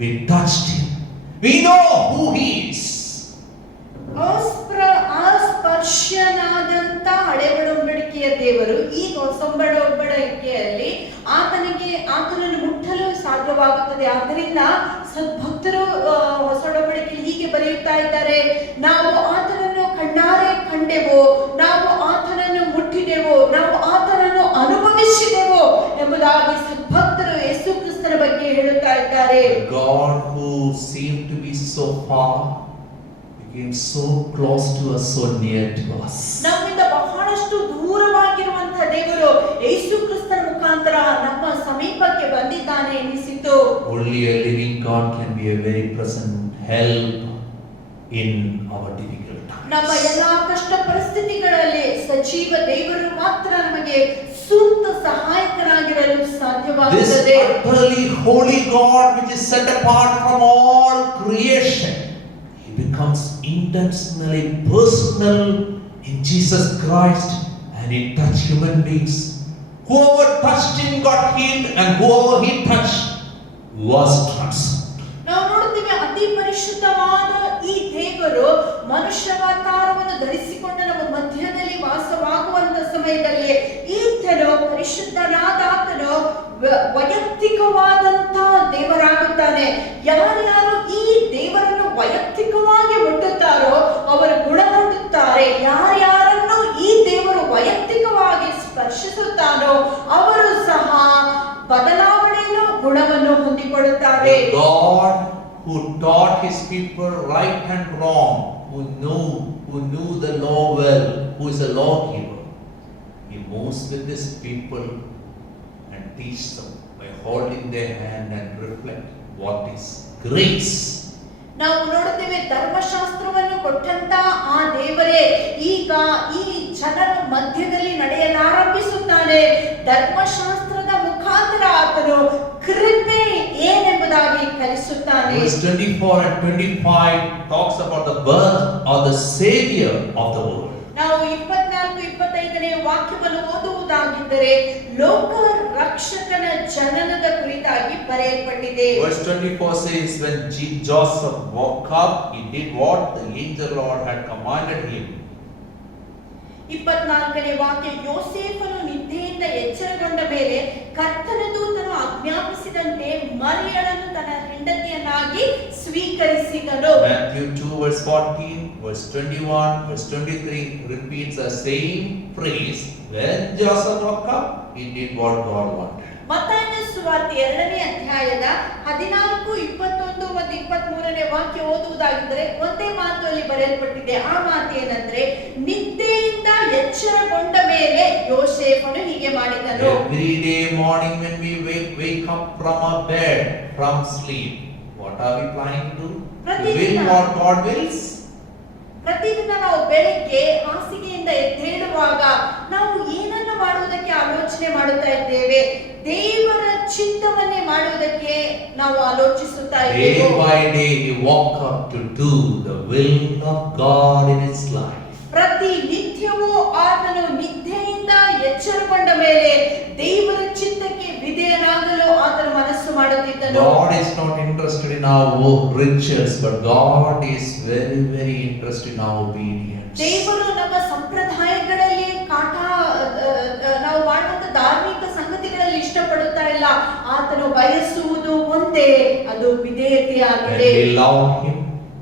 we touched him, we know who he is. ಅಸ್ಪರ್ಶ್ಯನಾದಂತ ಹಳೆ ಒಡಂಬಡಿಕೆಯ ದೇವರು ಈಗ ಹೊಸ ಒಡಂಬಡಿಕೆಯಲ್ಲಿ ಆತನನ್ನು ಮುಟ್ಟಲು ಸಾಧ್ಯವಾಗುತ್ತದೆ. ಆದ್ದರಿಂದ ಸದ್ಭಕ್ತರು ಹೊಸ ಒಡಂಬಡಿಕೆಯಲ್ಲಿ ಹೀಗೆ ಬರೆಯುತ್ತಾ ಇದ್ದಾರೆ, ನಾವು ಆತನನ್ನು ಕಣ್ಣಾರೆ ಕಂಡೆವು, ನಾವು ಆತನನ್ನು ಮುಟ್ಟಿದೆವು, ನಾವು ಆತನನ್ನು ಅನುಭವಿಸಿದೆವು, ಎಂಬುದಾಗಿ ಸದ್ಭಕ್ತರು ಯೇಸು ಕ್ರಿಸ್ತನ ಬಗ್ಗೆ ಹೇಳುತ್ತಾ ಇದ್ದಾರೆ. The God who seemed to be so far became so close to us, so near to us. ನಮ್ಮಿಂದ ಬಹಳಷ್ಟು ದೂರವಾಗಿರುವಂತಹ ದೇವರು ಯೇಸು ಕ್ರಿಸ್ತನ ಮುಖಾಂತರ ನಮ್ಮ ಸಮೀಪಕ್ಕೆ ಬಂದಿದ್ದಾನೆ ಎನಿಸಿತು. Only a living God can be a very present help in our difficult times. ನಮ್ಮ ಎಲ್ಲಾ ಕಷ್ಟ ಪರಿಸ್ಥಿತಿಗಳಲ್ಲಿ ಸಜೀವ ದೇವರು ಮಾತ್ರ ನಮಗೆ ಸೂಕ್ತ ಸಹಾಯಕರಾಗಿರಲು This ಸಾಧ್ಯವಾಗುತ್ತದೆ. utterly holy God which is set apart from all creation, He becomes intentionally personal in Jesus Christ and He touched human beings. Whoever touched Him got healed and whoever He touched was transformed. ನಾವು ನೋಡುತ್ತೇವೆ ಅತಿ ಪರಿಶುದ್ಧವಾದ ಈ ದೇವರು ಮನುಷ್ಯಾವತಾರವನ್ನು ಧರಿಸಿಕೊಂಡ ನಮ್ಮ ಮಧ್ಯದಲ್ಲಿ ವಾಸವಾಗುವಂತ ಸಮಯದಲ್ಲಿ ಈತನು ಪರಿಶುದ್ಧನಾದ ಆತನು ವೈಯಕ್ತಿಕವಾದಂತ ದೇವರಾಗುತ್ತಾನೆ. ಯಾರ್ಯಾರು ಈ ದೇವರನ್ನು ವೈಯಕ್ತಿಕವಾಗಿ ಮುಟ್ಟುತ್ತಾರೋ ಅವರು ಗುಣ ಹೊಂದುತ್ತಾರೆ. ಯಾರ್ಯಾರನ್ನು ಈ ದೇವರು ವೈಯಕ್ತಿಕವಾಗಿ ಸ್ಪರ್ಶಿಸುತ್ತಾನೋ ಅವರು ಸಹ ಬದಲಾವಣೆಯನ್ನು ಗುಣವನ್ನು ಹೊಂದಿಕೊಳ್ಳುತ್ತಾರೆ. The God who taught His people right and wrong, who knew the law well, who is a lawgiver, He moves with His people and teaches them by holding their hand and reflect what is grace. ನಾವು ನೋಡುತ್ತೇವೆ ಧರ್ಮಶಾಸ್ತ್ರವನ್ನು ಕೊಟ್ಟಂತ ಆ ದೇವರೇ ಈಗ ಈ ಜನರ ಮಧ್ಯದಲ್ಲಿ ನಡೆಯಲಾರಂಭಿಸುತ್ತಾನೆ. ಧರ್ಮಶಾಸ್ತ್ರದ ಮುಖಾಂತರ ಆತನು ಕೃಪೆ ಏನೆಂಬುದಾಗಿ ಕಲಿಸುತ್ತಾನೆ. Verse 24 and 25 talks about the birth of the Savior of the world. ನಾವು 24-25ನೇ ವಾಕ್ಯವನ್ನು ಓದುವುದಾಗಿದ್ದರೆ ಲೋಕ ರಕ್ಷಕನ ಜನನದ ಕುರಿತಾಗಿ ಬರೆಯಲ್ಪಟ್ಟಿದೆ. Verse 24 says, when Joseph woke up, he did what the angel Lord had commanded him. 24ನೇ ವಾಕ್ಯ, ಯೋಸೇಫನು ನಿದ್ದೆಯಿಂದ ಎಚ್ಚರಗೊಂಡ ಮೇಲೆ ಕರ್ತನ ದೂತನು ಆಜ್ಞಾಪಿಸಿದಂತೆ ಮರಿಯಳನ್ನು ತನ್ನ ಹೆಂಡತಿಯನ್ನಾಗಿ ಸ್ವೀಕರಿಸಿದನು. Matthew 2 verse 14, verse 21, verse 23 repeats the same phrase. When Joseph woke up, he did what God wanted. ಮತ್ತಾಯನ ಸುವಾರ್ತೆ 2ನೇ ಅಧ್ಯಾಯದ 14, 21 ಮತ್ತು 23ನೇ ವಾಕ್ಯ ಓದುವುದಾಗಿದ್ದರೆ ಒಂದೇ ಮಾತು ಅಲ್ಲಿ ಬರೆಯಲ್ಪಟ್ಟಿದೆ. ಆ ಮಾತು ಏನಂದ್ರೆ, ನಿದ್ದೆಯಿಂದ ಎಚ್ಚರಗೊಂಡ ಮೇಲೆ ಯೋಸೇಫನು ಹೀಗೆ ಮಾಡಿದನು. Every day morning when we wake up from our bed, from sleep, what are we planning to do? To will what God wills. ಪ್ರತಿದಿನ ನಾವು ಬೆಳಿಗ್ಗೆ ಹಾಸಿಗೆಯಿಂದ ಎದ್ದೇಳುವಾಗ ನಾವು ಏನನ್ನು ಮಾಡುವುದಕ್ಕೆ ಆಲೋಚನೆ ಮಾಡುತ್ತಾ ಇದ್ದೇವೆ? ದೇವರ ಚಿತ್ತವನ್ನೇ ಮಾಡುವುದಕ್ಕೆ ನಾವು ಆಲೋಚಿಸುತ್ತಾ ಇದ್ದೇವೆ. Day by day we walk up to do the will of God in His life. ಪ್ರತಿ ನಿತ್ಯವೂ ಆತನು ನಿದ್ದೆಯಿಂದ ಎಚ್ಚರಗೊಂಡ ಮೇಲೆ ದೇವರ ಚಿತ್ತಕ್ಕೆ ವಿಧೇಯನಾಗಲು ಆತನು ಮನಸ್ಸು ಮಾಡುತ್ತಿದ್ದನು. God is not interested in our riches, but God is very, very interested in our obedience. ದೇವರು ನಮ್ಮ ಸಂಪ್ರದಾಯಗಳಲ್ಲಿ ನಾವು ಮಾಡುವಂತ ಧಾರ್ಮಿಕ ಸಂಗತಿಗಳಲ್ಲಿ ಇಷ್ಟಪಡುತ್ತಾ ಇಲ್ಲ. ಆತನು ಬಯಸುವುದು ಒಂದೇ, ಅದು ವಿಧೇಯತೆಯಾಗಿದೆ. When we love Him,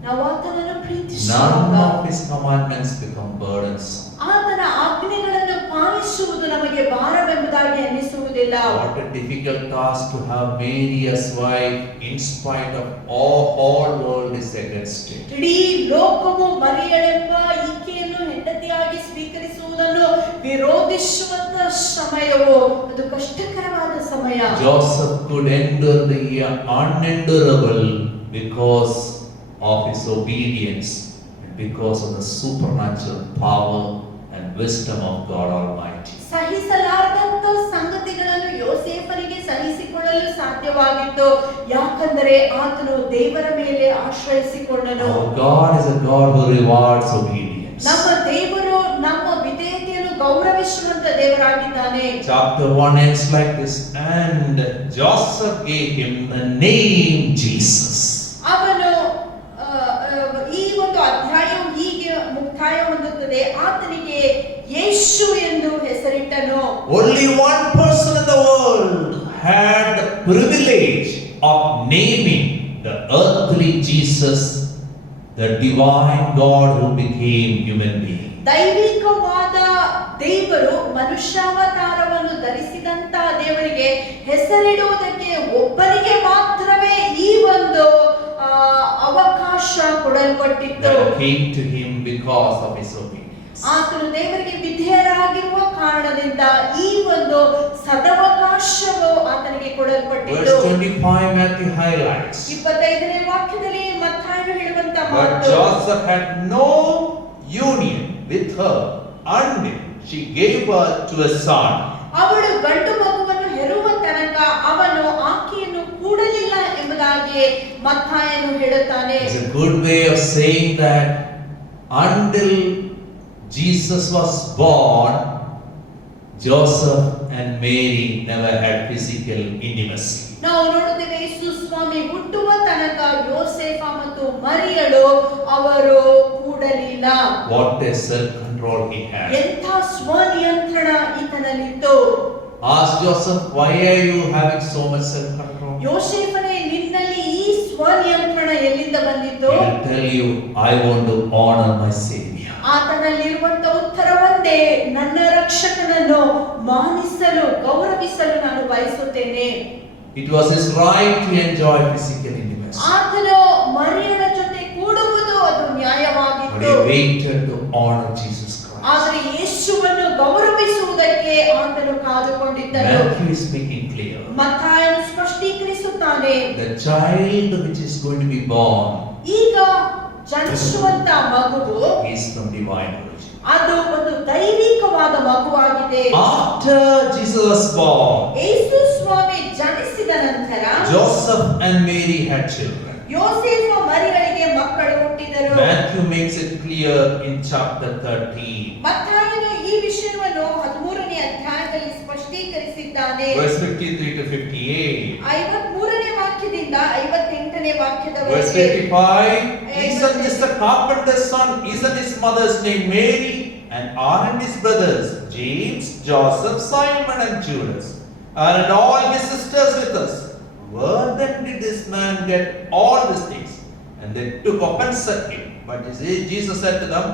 ನಾವು ಆತನನ್ನು none ಪ್ರೀತಿಸುವಾಗ of His commandments become burdensome. ಆತನ ಆಜ್ಞೆಗಳನ್ನು ಪಾಲಿಸುವುದು ನಮಗೆ ಭಾರವೆಂಬುದಾಗಿ ಅನ್ನಿಸುವುದಿಲ್ಲ. What a difficult task to have Mary as wife, in spite of all world is against it. ಇಡೀ ಲೋಕವು ಮರಿಯಳೆಂಬ ಈಕೆಯನ್ನು ಹೆಂಡತಿಯಾಗಿ ಸ್ವೀಕರಿಸುವುದನ್ನು ವಿರೋಧಿಸುವಂತ ಸಮಯವು ಅದು ಕಷ್ಟಕರವಾದ ಸಮಯ. Joseph could endure the unendurable because of his obedience and because of the supernatural power and wisdom of God Almighty. ಸಹಿಸಲಾರದಂತ ಸಂಗತಿಗಳನ್ನು ಯೋಸೇಫನಿಗೆ ಸಹಿಸಿಕೊಳ್ಳಲು ಸಾಧ್ಯವಾಗಿತ್ತು, ಯಾಕಂದರೆ ಆತನು ದೇವರ ಮೇಲೆ ಆಶ್ರಯಿಸಿಕೊಂಡನು. Our God is a God who rewards obedience. ನಮ್ಮ ದೇವರು ನಮ್ಮ ವಿಧೇಯತೆಯನ್ನು ಗೌರವಿಸುವಂತ ದೇವರಾಗಿದ್ದಾನೆ. Chapter 1 ends like this, and Joseph gave him the name Jesus. ಅವನು ಈ ಒಂದು ಅಧ್ಯಾಯವು ಹೀಗೆ ಮುಕ್ತಾಯ ಹೊಂದುತ್ತದೆ. ಆತನಿಗೆ ಯೇಸು ಎಂದು ಹೆಸರಿಟ್ಟನು. Only one person in the world had the privilege of naming the earthly Jesus the divine God who became human being. ದೈವಿಕವಾದ ದೇವರು ಮನುಷ್ಯಾವತಾರವನ್ನು ಧರಿಸಿದಂತ ದೇವರಿಗೆ ಹೆಸರಿಡುವುದಕ್ಕೆ ಒಬ್ಬರಿಗೆ ಮಾತ್ರವೇ ಈ ಒಂದು ಅವಕಾಶ ಕೊಡಲ್ಪಟ್ಟಿತ್ತು. That came to him because of his obedience. ಆತನು ದೇವರಿಗೆ ವಿಧೇಯರಾಗಿರುವ ಕಾರಣದಿಂದ ಈ ಒಂದು ಸದವಕಾಶವು ಆತನಿಗೆ ಕೊಡಲ್ಪಟ್ಟಿತ್ತು. Verse 25 Matthew highlights. 25ನೇ ವಾಕ್ಯದಲ್ಲಿ ಮತ್ತಾಯನು ಹೇಳುವಂತ But ಮಾತು, Joseph had no union with her until she gave birth to a son. ಅವಳು ಗಂಡು ಮಗುವನ್ನು ಹೆರುವ ತನಕ ಅವನು ಆಕೆಯನ್ನು ಕೂಡಲಿಲ್ಲ ಎಂಬುದಾಗಿ ಮತ್ತಾಯನು ಹೇಳುತ್ತಾನೆ. It's a good way of saying that until Jesus was born, Joseph and Mary never had physical intimacy. ನಾವು ನೋಡುತ್ತೇವೆ ಯೇಸು ಸ್ವಾಮಿ ಹುಟ್ಟುವ ತನಕ ಯೋಸೇಫ ಮತ್ತು ಮರಿಯಳು ಅವರು ಕೂಡಲಿಲ್ಲ. What a self-control he had. ಎಂಥ ಸ್ವನಿಯಂತ್ರಣ ಈತನಲ್ಲಿತ್ತು. Ask Joseph, why are you having so much self-control? ಯೋಸೇಫನೇ, ನಿನ್ನಲ್ಲಿ ಈ ಸ್ವನಿಯಂತ್ರಣ ಎಲ್ಲಿಂದ ಬಂದಿತ್ತು? He will tell you, I want to honor my Savior. ಆತನಲ್ಲಿರುವಂತ ಉತ್ತರ ಒಂದೇ, ನನ್ನ ರಕ್ಷಕನನ್ನು ಮಾನಿಸಲು ಗೌರವಿಸಲು ನಾನು ಬಯಸುತ್ತೇನೆ. It was his right to enjoy physical intimacy. ಆತನು ಮರಿಯಳ ಜೊತೆ ಕೂಡುವುದು ಅದು But ನ್ಯಾಯವಾಗಿತ್ತು. he waited to honor Jesus Christ. ಆದರೆ ಯೇಸುವನ್ನು ಗೌರವಿಸುವುದಕ್ಕೆ ಆತನು ಕಾದುಕೊಂಡಿದ್ದನು. Matthew is making clear. ಮತ್ತಾಯನು ಸ್ಪಷ್ಟೀಕರಿಸುತ್ತಾನೆ, The child which is going to be born ಈಗ ಜನಿಸುವಂತ ಮಗುವು is from divine origin. ಅದು ಒಂದು ದೈವಿಕವಾದ ಮಗುವಾಗಿದೆ. After Jesus was born, ಯೇಸು ಸ್ವಾಮಿ ಜನಿಸಿದ ನಂತರ Joseph and Mary had children. ಯೋಸೇಫ ಮರಿಗಳಿಗೆ ಮಕ್ಕಳು ಹುಟ್ಟಿದರು. Matthew makes it clear in chapter 13. ಮತ್ತಾಯನು ಈ ವಿಷಯವನ್ನು 13ನೇ ಅಧ್ಯಾಯದಲ್ಲಿ ಸ್ಪಷ್ಟೀಕರಿಸಿದ್ದಾನೆ. Verse 53 to 58. 53ನೇ ವಾಕ್ಯದಿಂದ 58ನೇ Verse ವಾಕ್ಯದವರೆಗೆ. 55. Isn't this the carpenter's son? Isn't his mother's name Mary? And aren't his brothers James, Joseph, Simon, and Judas? And all his sisters with us? Where then did this man get all these things? And they took offense at him. But Jesus said to them,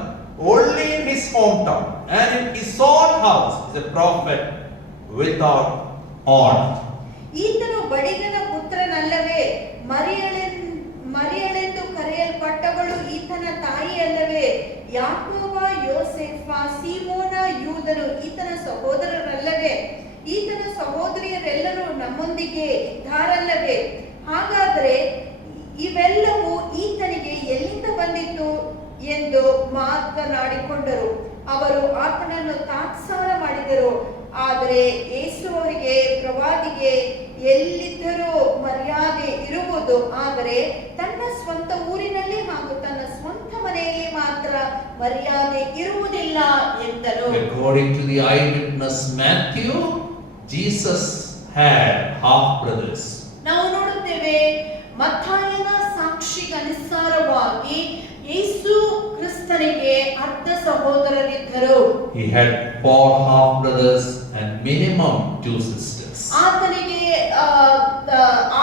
only in his hometown and in his own house is a prophet without honor. ಈತನು ಬಡಿಗನ ಪುತ್ರನಲ್ಲವೇ? ಮರಿಯಳೆಂದು ಕರೆಯಲ್ಪಟ್ಟವಳು ಈತನ ತಾಯಿ ಅಲ್ಲವೇ? ಯಾಕೋಬ, ಯೋಸೇಫ, ಸೀಮೋನ, ಯೂದನು ಈತನ ಸಹೋದರರಲ್ಲವೇ? ಈತನ ಸಹೋದರಿಯರೆಲ್ಲರೂ ನಮ್ಮೊಂದಿಗೆ ಇದ್ದಾರಲ್ಲವೇ? ಹಾಗಾದರೆ ಇವೆಲ್ಲವೂ ಈತನಿಗೆ ಎಲ್ಲಿಂದ ಬಂದಿತು ಎಂದು ಮಾತನಾಡಿಕೊಂಡರು. ಅವರು ಆತನನ್ನು ತಾತ್ಸಾರ ಮಾಡಿದರು. ಆದರೆ ಯೇಸು ಅವರಿಗೆ, ಪ್ರವಾದಿಗೆ ಎಲ್ಲಿದ್ದರೂ ಮರ್ಯಾದೆ ಇರುವುದು, ಆದರೆ ತನ್ನ ಸ್ವಂತ ಊರಿನಲ್ಲಿ ಹಾಗೂ ತನ್ನ ಸ್ವಂತ ಮನೆಯಲ್ಲಿ ಮಾತ್ರ ಮರ್ಯಾದೆ ಇರುವುದಿಲ್ಲ ಎಂದರು. According to the eyewitness Matthew, Jesus had half brothers. ನಾವು ನೋಡುತ್ತೇವೆ ಮತ್ತಾಯನ ಸಾಕ್ಷಿಗನುಸಾರವಾಗಿ ಯೇಸು ಕ್ರಿಸ್ತನಿಗೆ ಅರ್ಧ ಸಹೋದರರಿದ್ದರು. He had 4 half brothers and minimum 2 sisters. ಆತನಿಗೆ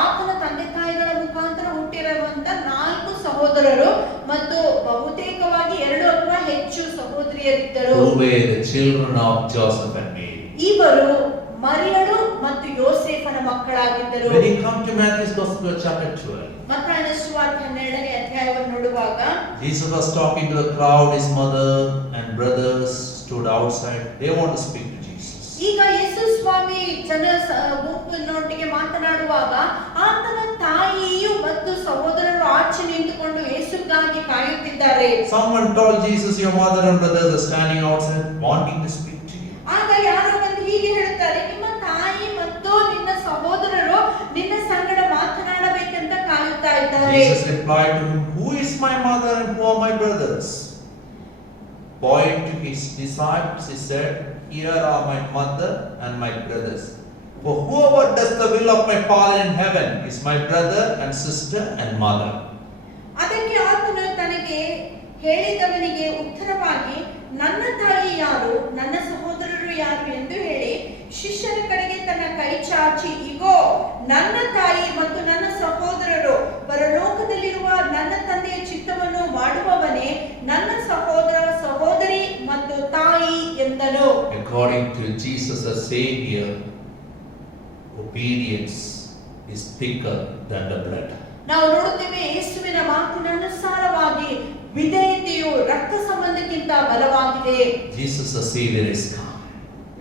ಆತನ ತಂದೆ ತಾಯಿಗಳ ಮುಖಾಂತರ ಹುಟ್ಟಿರುವಂತ 4 ಸಹೋದರರು ಮತ್ತು ಬಹುತೇಕವಾಗಿ 2 ಅಥವಾ ಹೆಚ್ಚು ಸಹೋದರಿಯರಿದ್ದರು. Who were the children of Joseph and Mary. ಇವರು ಮರಿಯಳು ಮತ್ತು ಯೋಸೇಫನ ಮಕ್ಕಳಾಗಿದ್ದರು. When you come to Matthew's Gospel chapter 12, ಮತ್ತಾಯನ ಸುವಾರ್ತೆ 12ನೇ ಅಧ್ಯಾಯವನ್ನು ನೋಡುವಾಗ Jesus was talking to the crowd. His mother and brothers stood outside. They want to speak to Jesus. ಈಗ ಯೇಸು ಸ್ವಾಮಿ ಗುಂಪಿನೊಟ್ಟಿಗೆ ಮಾತನಾಡುವಾಗ ಆತನ ತಾಯಿಯು ಮತ್ತು ಸಹೋದರರು ಆಚೆ ನಿಂತುಕೊಂಡು ಯೇಸುಗಾಗಿ ಕಾಯುತ್ತಿದ್ದಾರೆ. Someone told Jesus, your mother and brothers are standing outside wanting to speak to you. ಆಗ ಯಾರೋ ಬಂದು ಹೀಗೆ ಹೇಳ್ತಾರೆ, ನಿಮ್ಮ ತಾಯಿ ಮತ್ತು ನಿನ್ನ ಸಹೋದರರು ನಿನ್ನ ಸಂಗಡ ಮಾತನಾಡಬೇಕಂತ ಕಾಯುತ್ತಾ ಇದ್ದಾರೆ. Jesus replied to him, who is my mother and who are my brothers? Pointing to his disciples, he said, here are my mother and my brothers. For whoever does the will of my Father in heaven is my brother and sister and mother. ಅದಕ್ಕೆ ಆತನು ತನಗೆ ಹೇಳಿದವನಿಗೆ ಉತ್ತರವಾಗಿ, ನನ್ನ ತಾಯಿ ಯಾರು, ನನ್ನ ಸಹೋದರರು ಯಾರು ಎಂದು ಹೇಳಿ ಶಿಷ್ಯರ ಕಡೆಗೆ ತನ್ನ ಕೈ ಚಾಚಿ, ಇಗೋ ನನ್ನ ತಾಯಿ ಮತ್ತು ನನ್ನ ಸಹೋದರರು, ಪರಲೋಕದಲ್ಲಿರುವ ನನ್ನ ತಂದೆಯ ಚಿತ್ತವನ್ನು ಮಾಡುವವನೇ ನನ್ನ ಸಹೋದರ ಸಹೋದರಿ ಮತ್ತು ತಾಯಿ ಎಂದನು. According to Jesus as Savior, obedience is thicker than the blood. ನಾವು ನೋಡುತ್ತೇವೆ, ಯೇಸುವಿನ ಮಾತಿನ ಅನುಸಾರವಾಗಿ ವಿಧೇಯತೆಯು ರಕ್ತ ಸಂಬಂಧಕ್ಕಿಂತ ಬಲವಾಗಿದೆ. Jesus as Savior is come.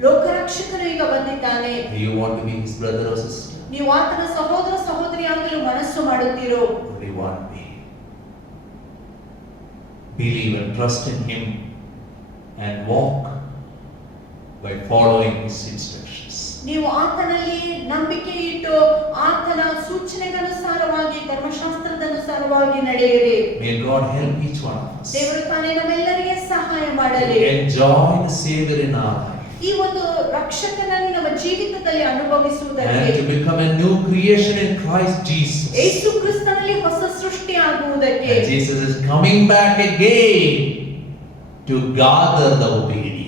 ಲೋಕರಕ್ಷಕನು ಈಗ ಬಂದಿದ್ದಾನೆ. Do you want to be his brother or sister? ನೀವು ಆತನ ಸಹೋದರ ಸಹೋದರಿಯಾಗಲು ಮನಸ್ಸು ಮಾಡುತ್ತೀರೋ? Or do you want to be? Believe and trust in him and walk by following his instructions. ನೀವು ಆತನಲ್ಲಿ ನಂಬಿಕೆ ಇಟ್ಟು ಆತನ ಸೂಚನೆಗನುಸಾರವಾಗಿ ಧರ್ಮಶಾಸ್ತ್ರದ ಅನುಸಾರವಾಗಿ ನಡೆಯಿರಿ. May God help each one of us ದೇವರು ತಾನೇ ನಮ್ಮೆಲ್ಲರಿಗೆ ಸಹಾಯ ಮಾಡಲಿ. to enjoy the Savior in our life ಈ ಒಂದು ರಕ್ಷಕನನ್ನು ನಮ್ಮ ಜೀವಿತದಲ್ಲಿ and ಅನುಭವಿಸುವುದಕ್ಕೆ, to become a new creation in Christ Jesus. ಯೇಸು ಕ್ರಿಸ್ತನಲ್ಲಿ ಹೊಸ ಸೃಷ್ಟಿ ಆಗುವುದಕ್ಕೆ. And Jesus is coming back again to gather the obedient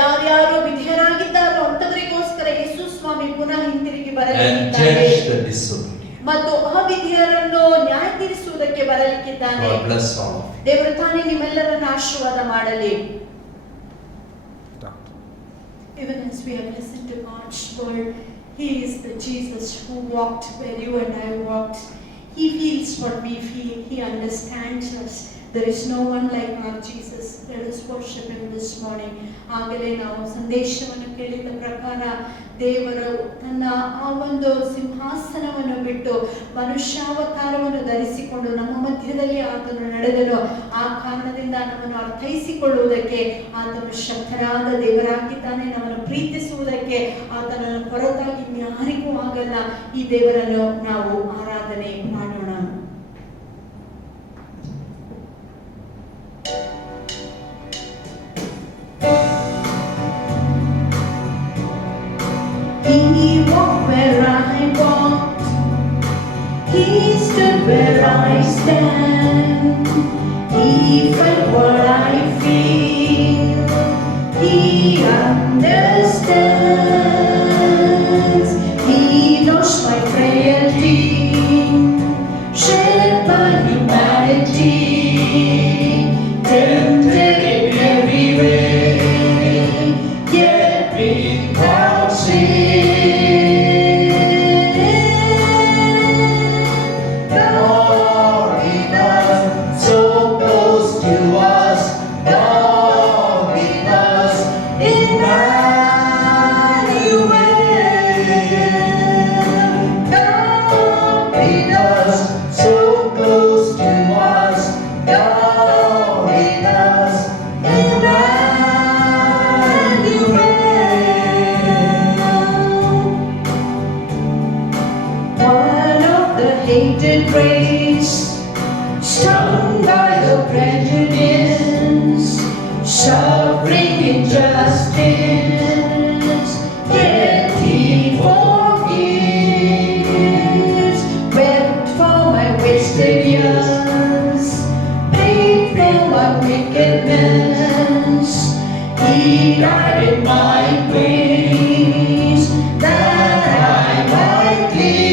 ಯಾರ್ಯಾರು ವಿಧೇಯರಾಗಿದ್ದಾರೋ ಅಂತವರಿಗೋಸ್ಕರ ಯೇಸು ಸ್ವಾಮಿ ಪುನಃ ಹಿಂತಿರುಗಿ and ಬರಲಿಕ್ಕಿದ್ದಾನೆ judge the disobedient. ಮತ್ತು ಅವಿಧೇಯರನ್ನು ನ್ಯಾಯ ತೀರಿಸುವುದಕ್ಕೆ ಬರಲಿಕ್ಕಿದ್ದಾನೆ. God bless all of you. ದೇವರು ತಾನೇ ನಿಮ್ಮೆಲ್ಲರನ್ನು ಆಶೀರ್ವಾದ ಮಾಡಲಿ. Even as we have listened to God's word, He is the Jesus who walked where you and I walked. He feels what we feel. He understands us. There is no one like our Jesus. Let us worship Him this morning. ಆಗಲೇ ನಾವು ಸಂದೇಶವನ್ನು ಕೇಳಿದ ಪ್ರಕಾರ ದೇವರು ತನ್ನ ಆ ಒಂದು ಸಿಂಹಾಸನವನ್ನು ಬಿಟ್ಟು ಮನುಷ್ಯಾವತಾರವನ್ನು ಧರಿಸಿಕೊಂಡು ನಮ್ಮ ಮಧ್ಯದಲ್ಲಿ ಆತನು ನಡೆದನು. ಆ ಕಾರಣದಿಂದ ನಮ್ಮನ್ನು ಅರ್ಥೈಸಿಕೊಳ್ಳುವುದಕ್ಕೆ ಆತನು ಶಕ್ತರಾದ ದೇವರಾಗಿದ್ದಾನೆ. ನಮ್ಮನ್ನು ಪ್ರೀತಿಸುವುದಕ್ಕೆ ಆತನನ್ನು ಹೊರತಾಗಿ ಯಾರಿಗೂ ಆಗಲ್ಲ. ಈ ದೇವರನ್ನು ನಾವು ಆರಾಧನೆ ಮಾಡೋಣ. He walked where I walked, He stood where I stand, He felt what I feel, He understands, He knows my frailty, shared by humanity, tempted in every way, yet without sin. Hated race, stung by the prejudice, suffering injustice, yet He forgives. Wept for my wasted years, paid for my wickedness, He died in my place that I might live.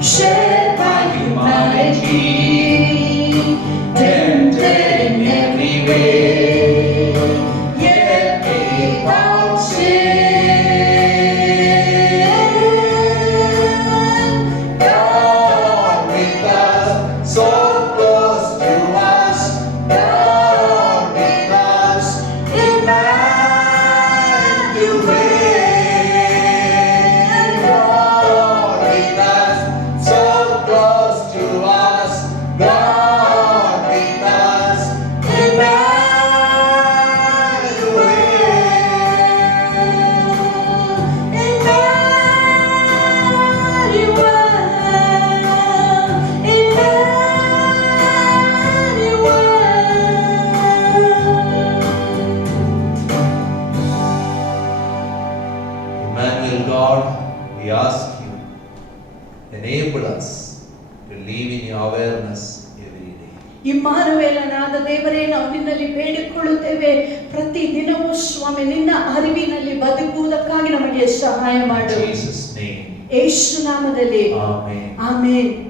Shared by humanity, tempted in every way, yet without sin. God with us, so close. we ask you, enable us to live in your awareness every day. ಇಮ್ಮಾನುವೇಲನಾದ ದೇವರೇ, ನಾವು ನಿನ್ನಲ್ಲಿ ಬೇಡಿಕೊಳ್ಳುತ್ತೇವೆ, ಪ್ರತಿ ದಿನವೂ ಸ್ವಾಮಿ ನಿನ್ನ ಅರಿವಿನಲ್ಲಿ ಬದುಕುವುದಕ್ಕಾಗಿ ನಮಗೆ ಸಹಾಯ In ಮಾಡು. Jesus' name. ಯೇಸು ನಾಮದಲ್ಲಿ Amen. ಆಮೆನ್.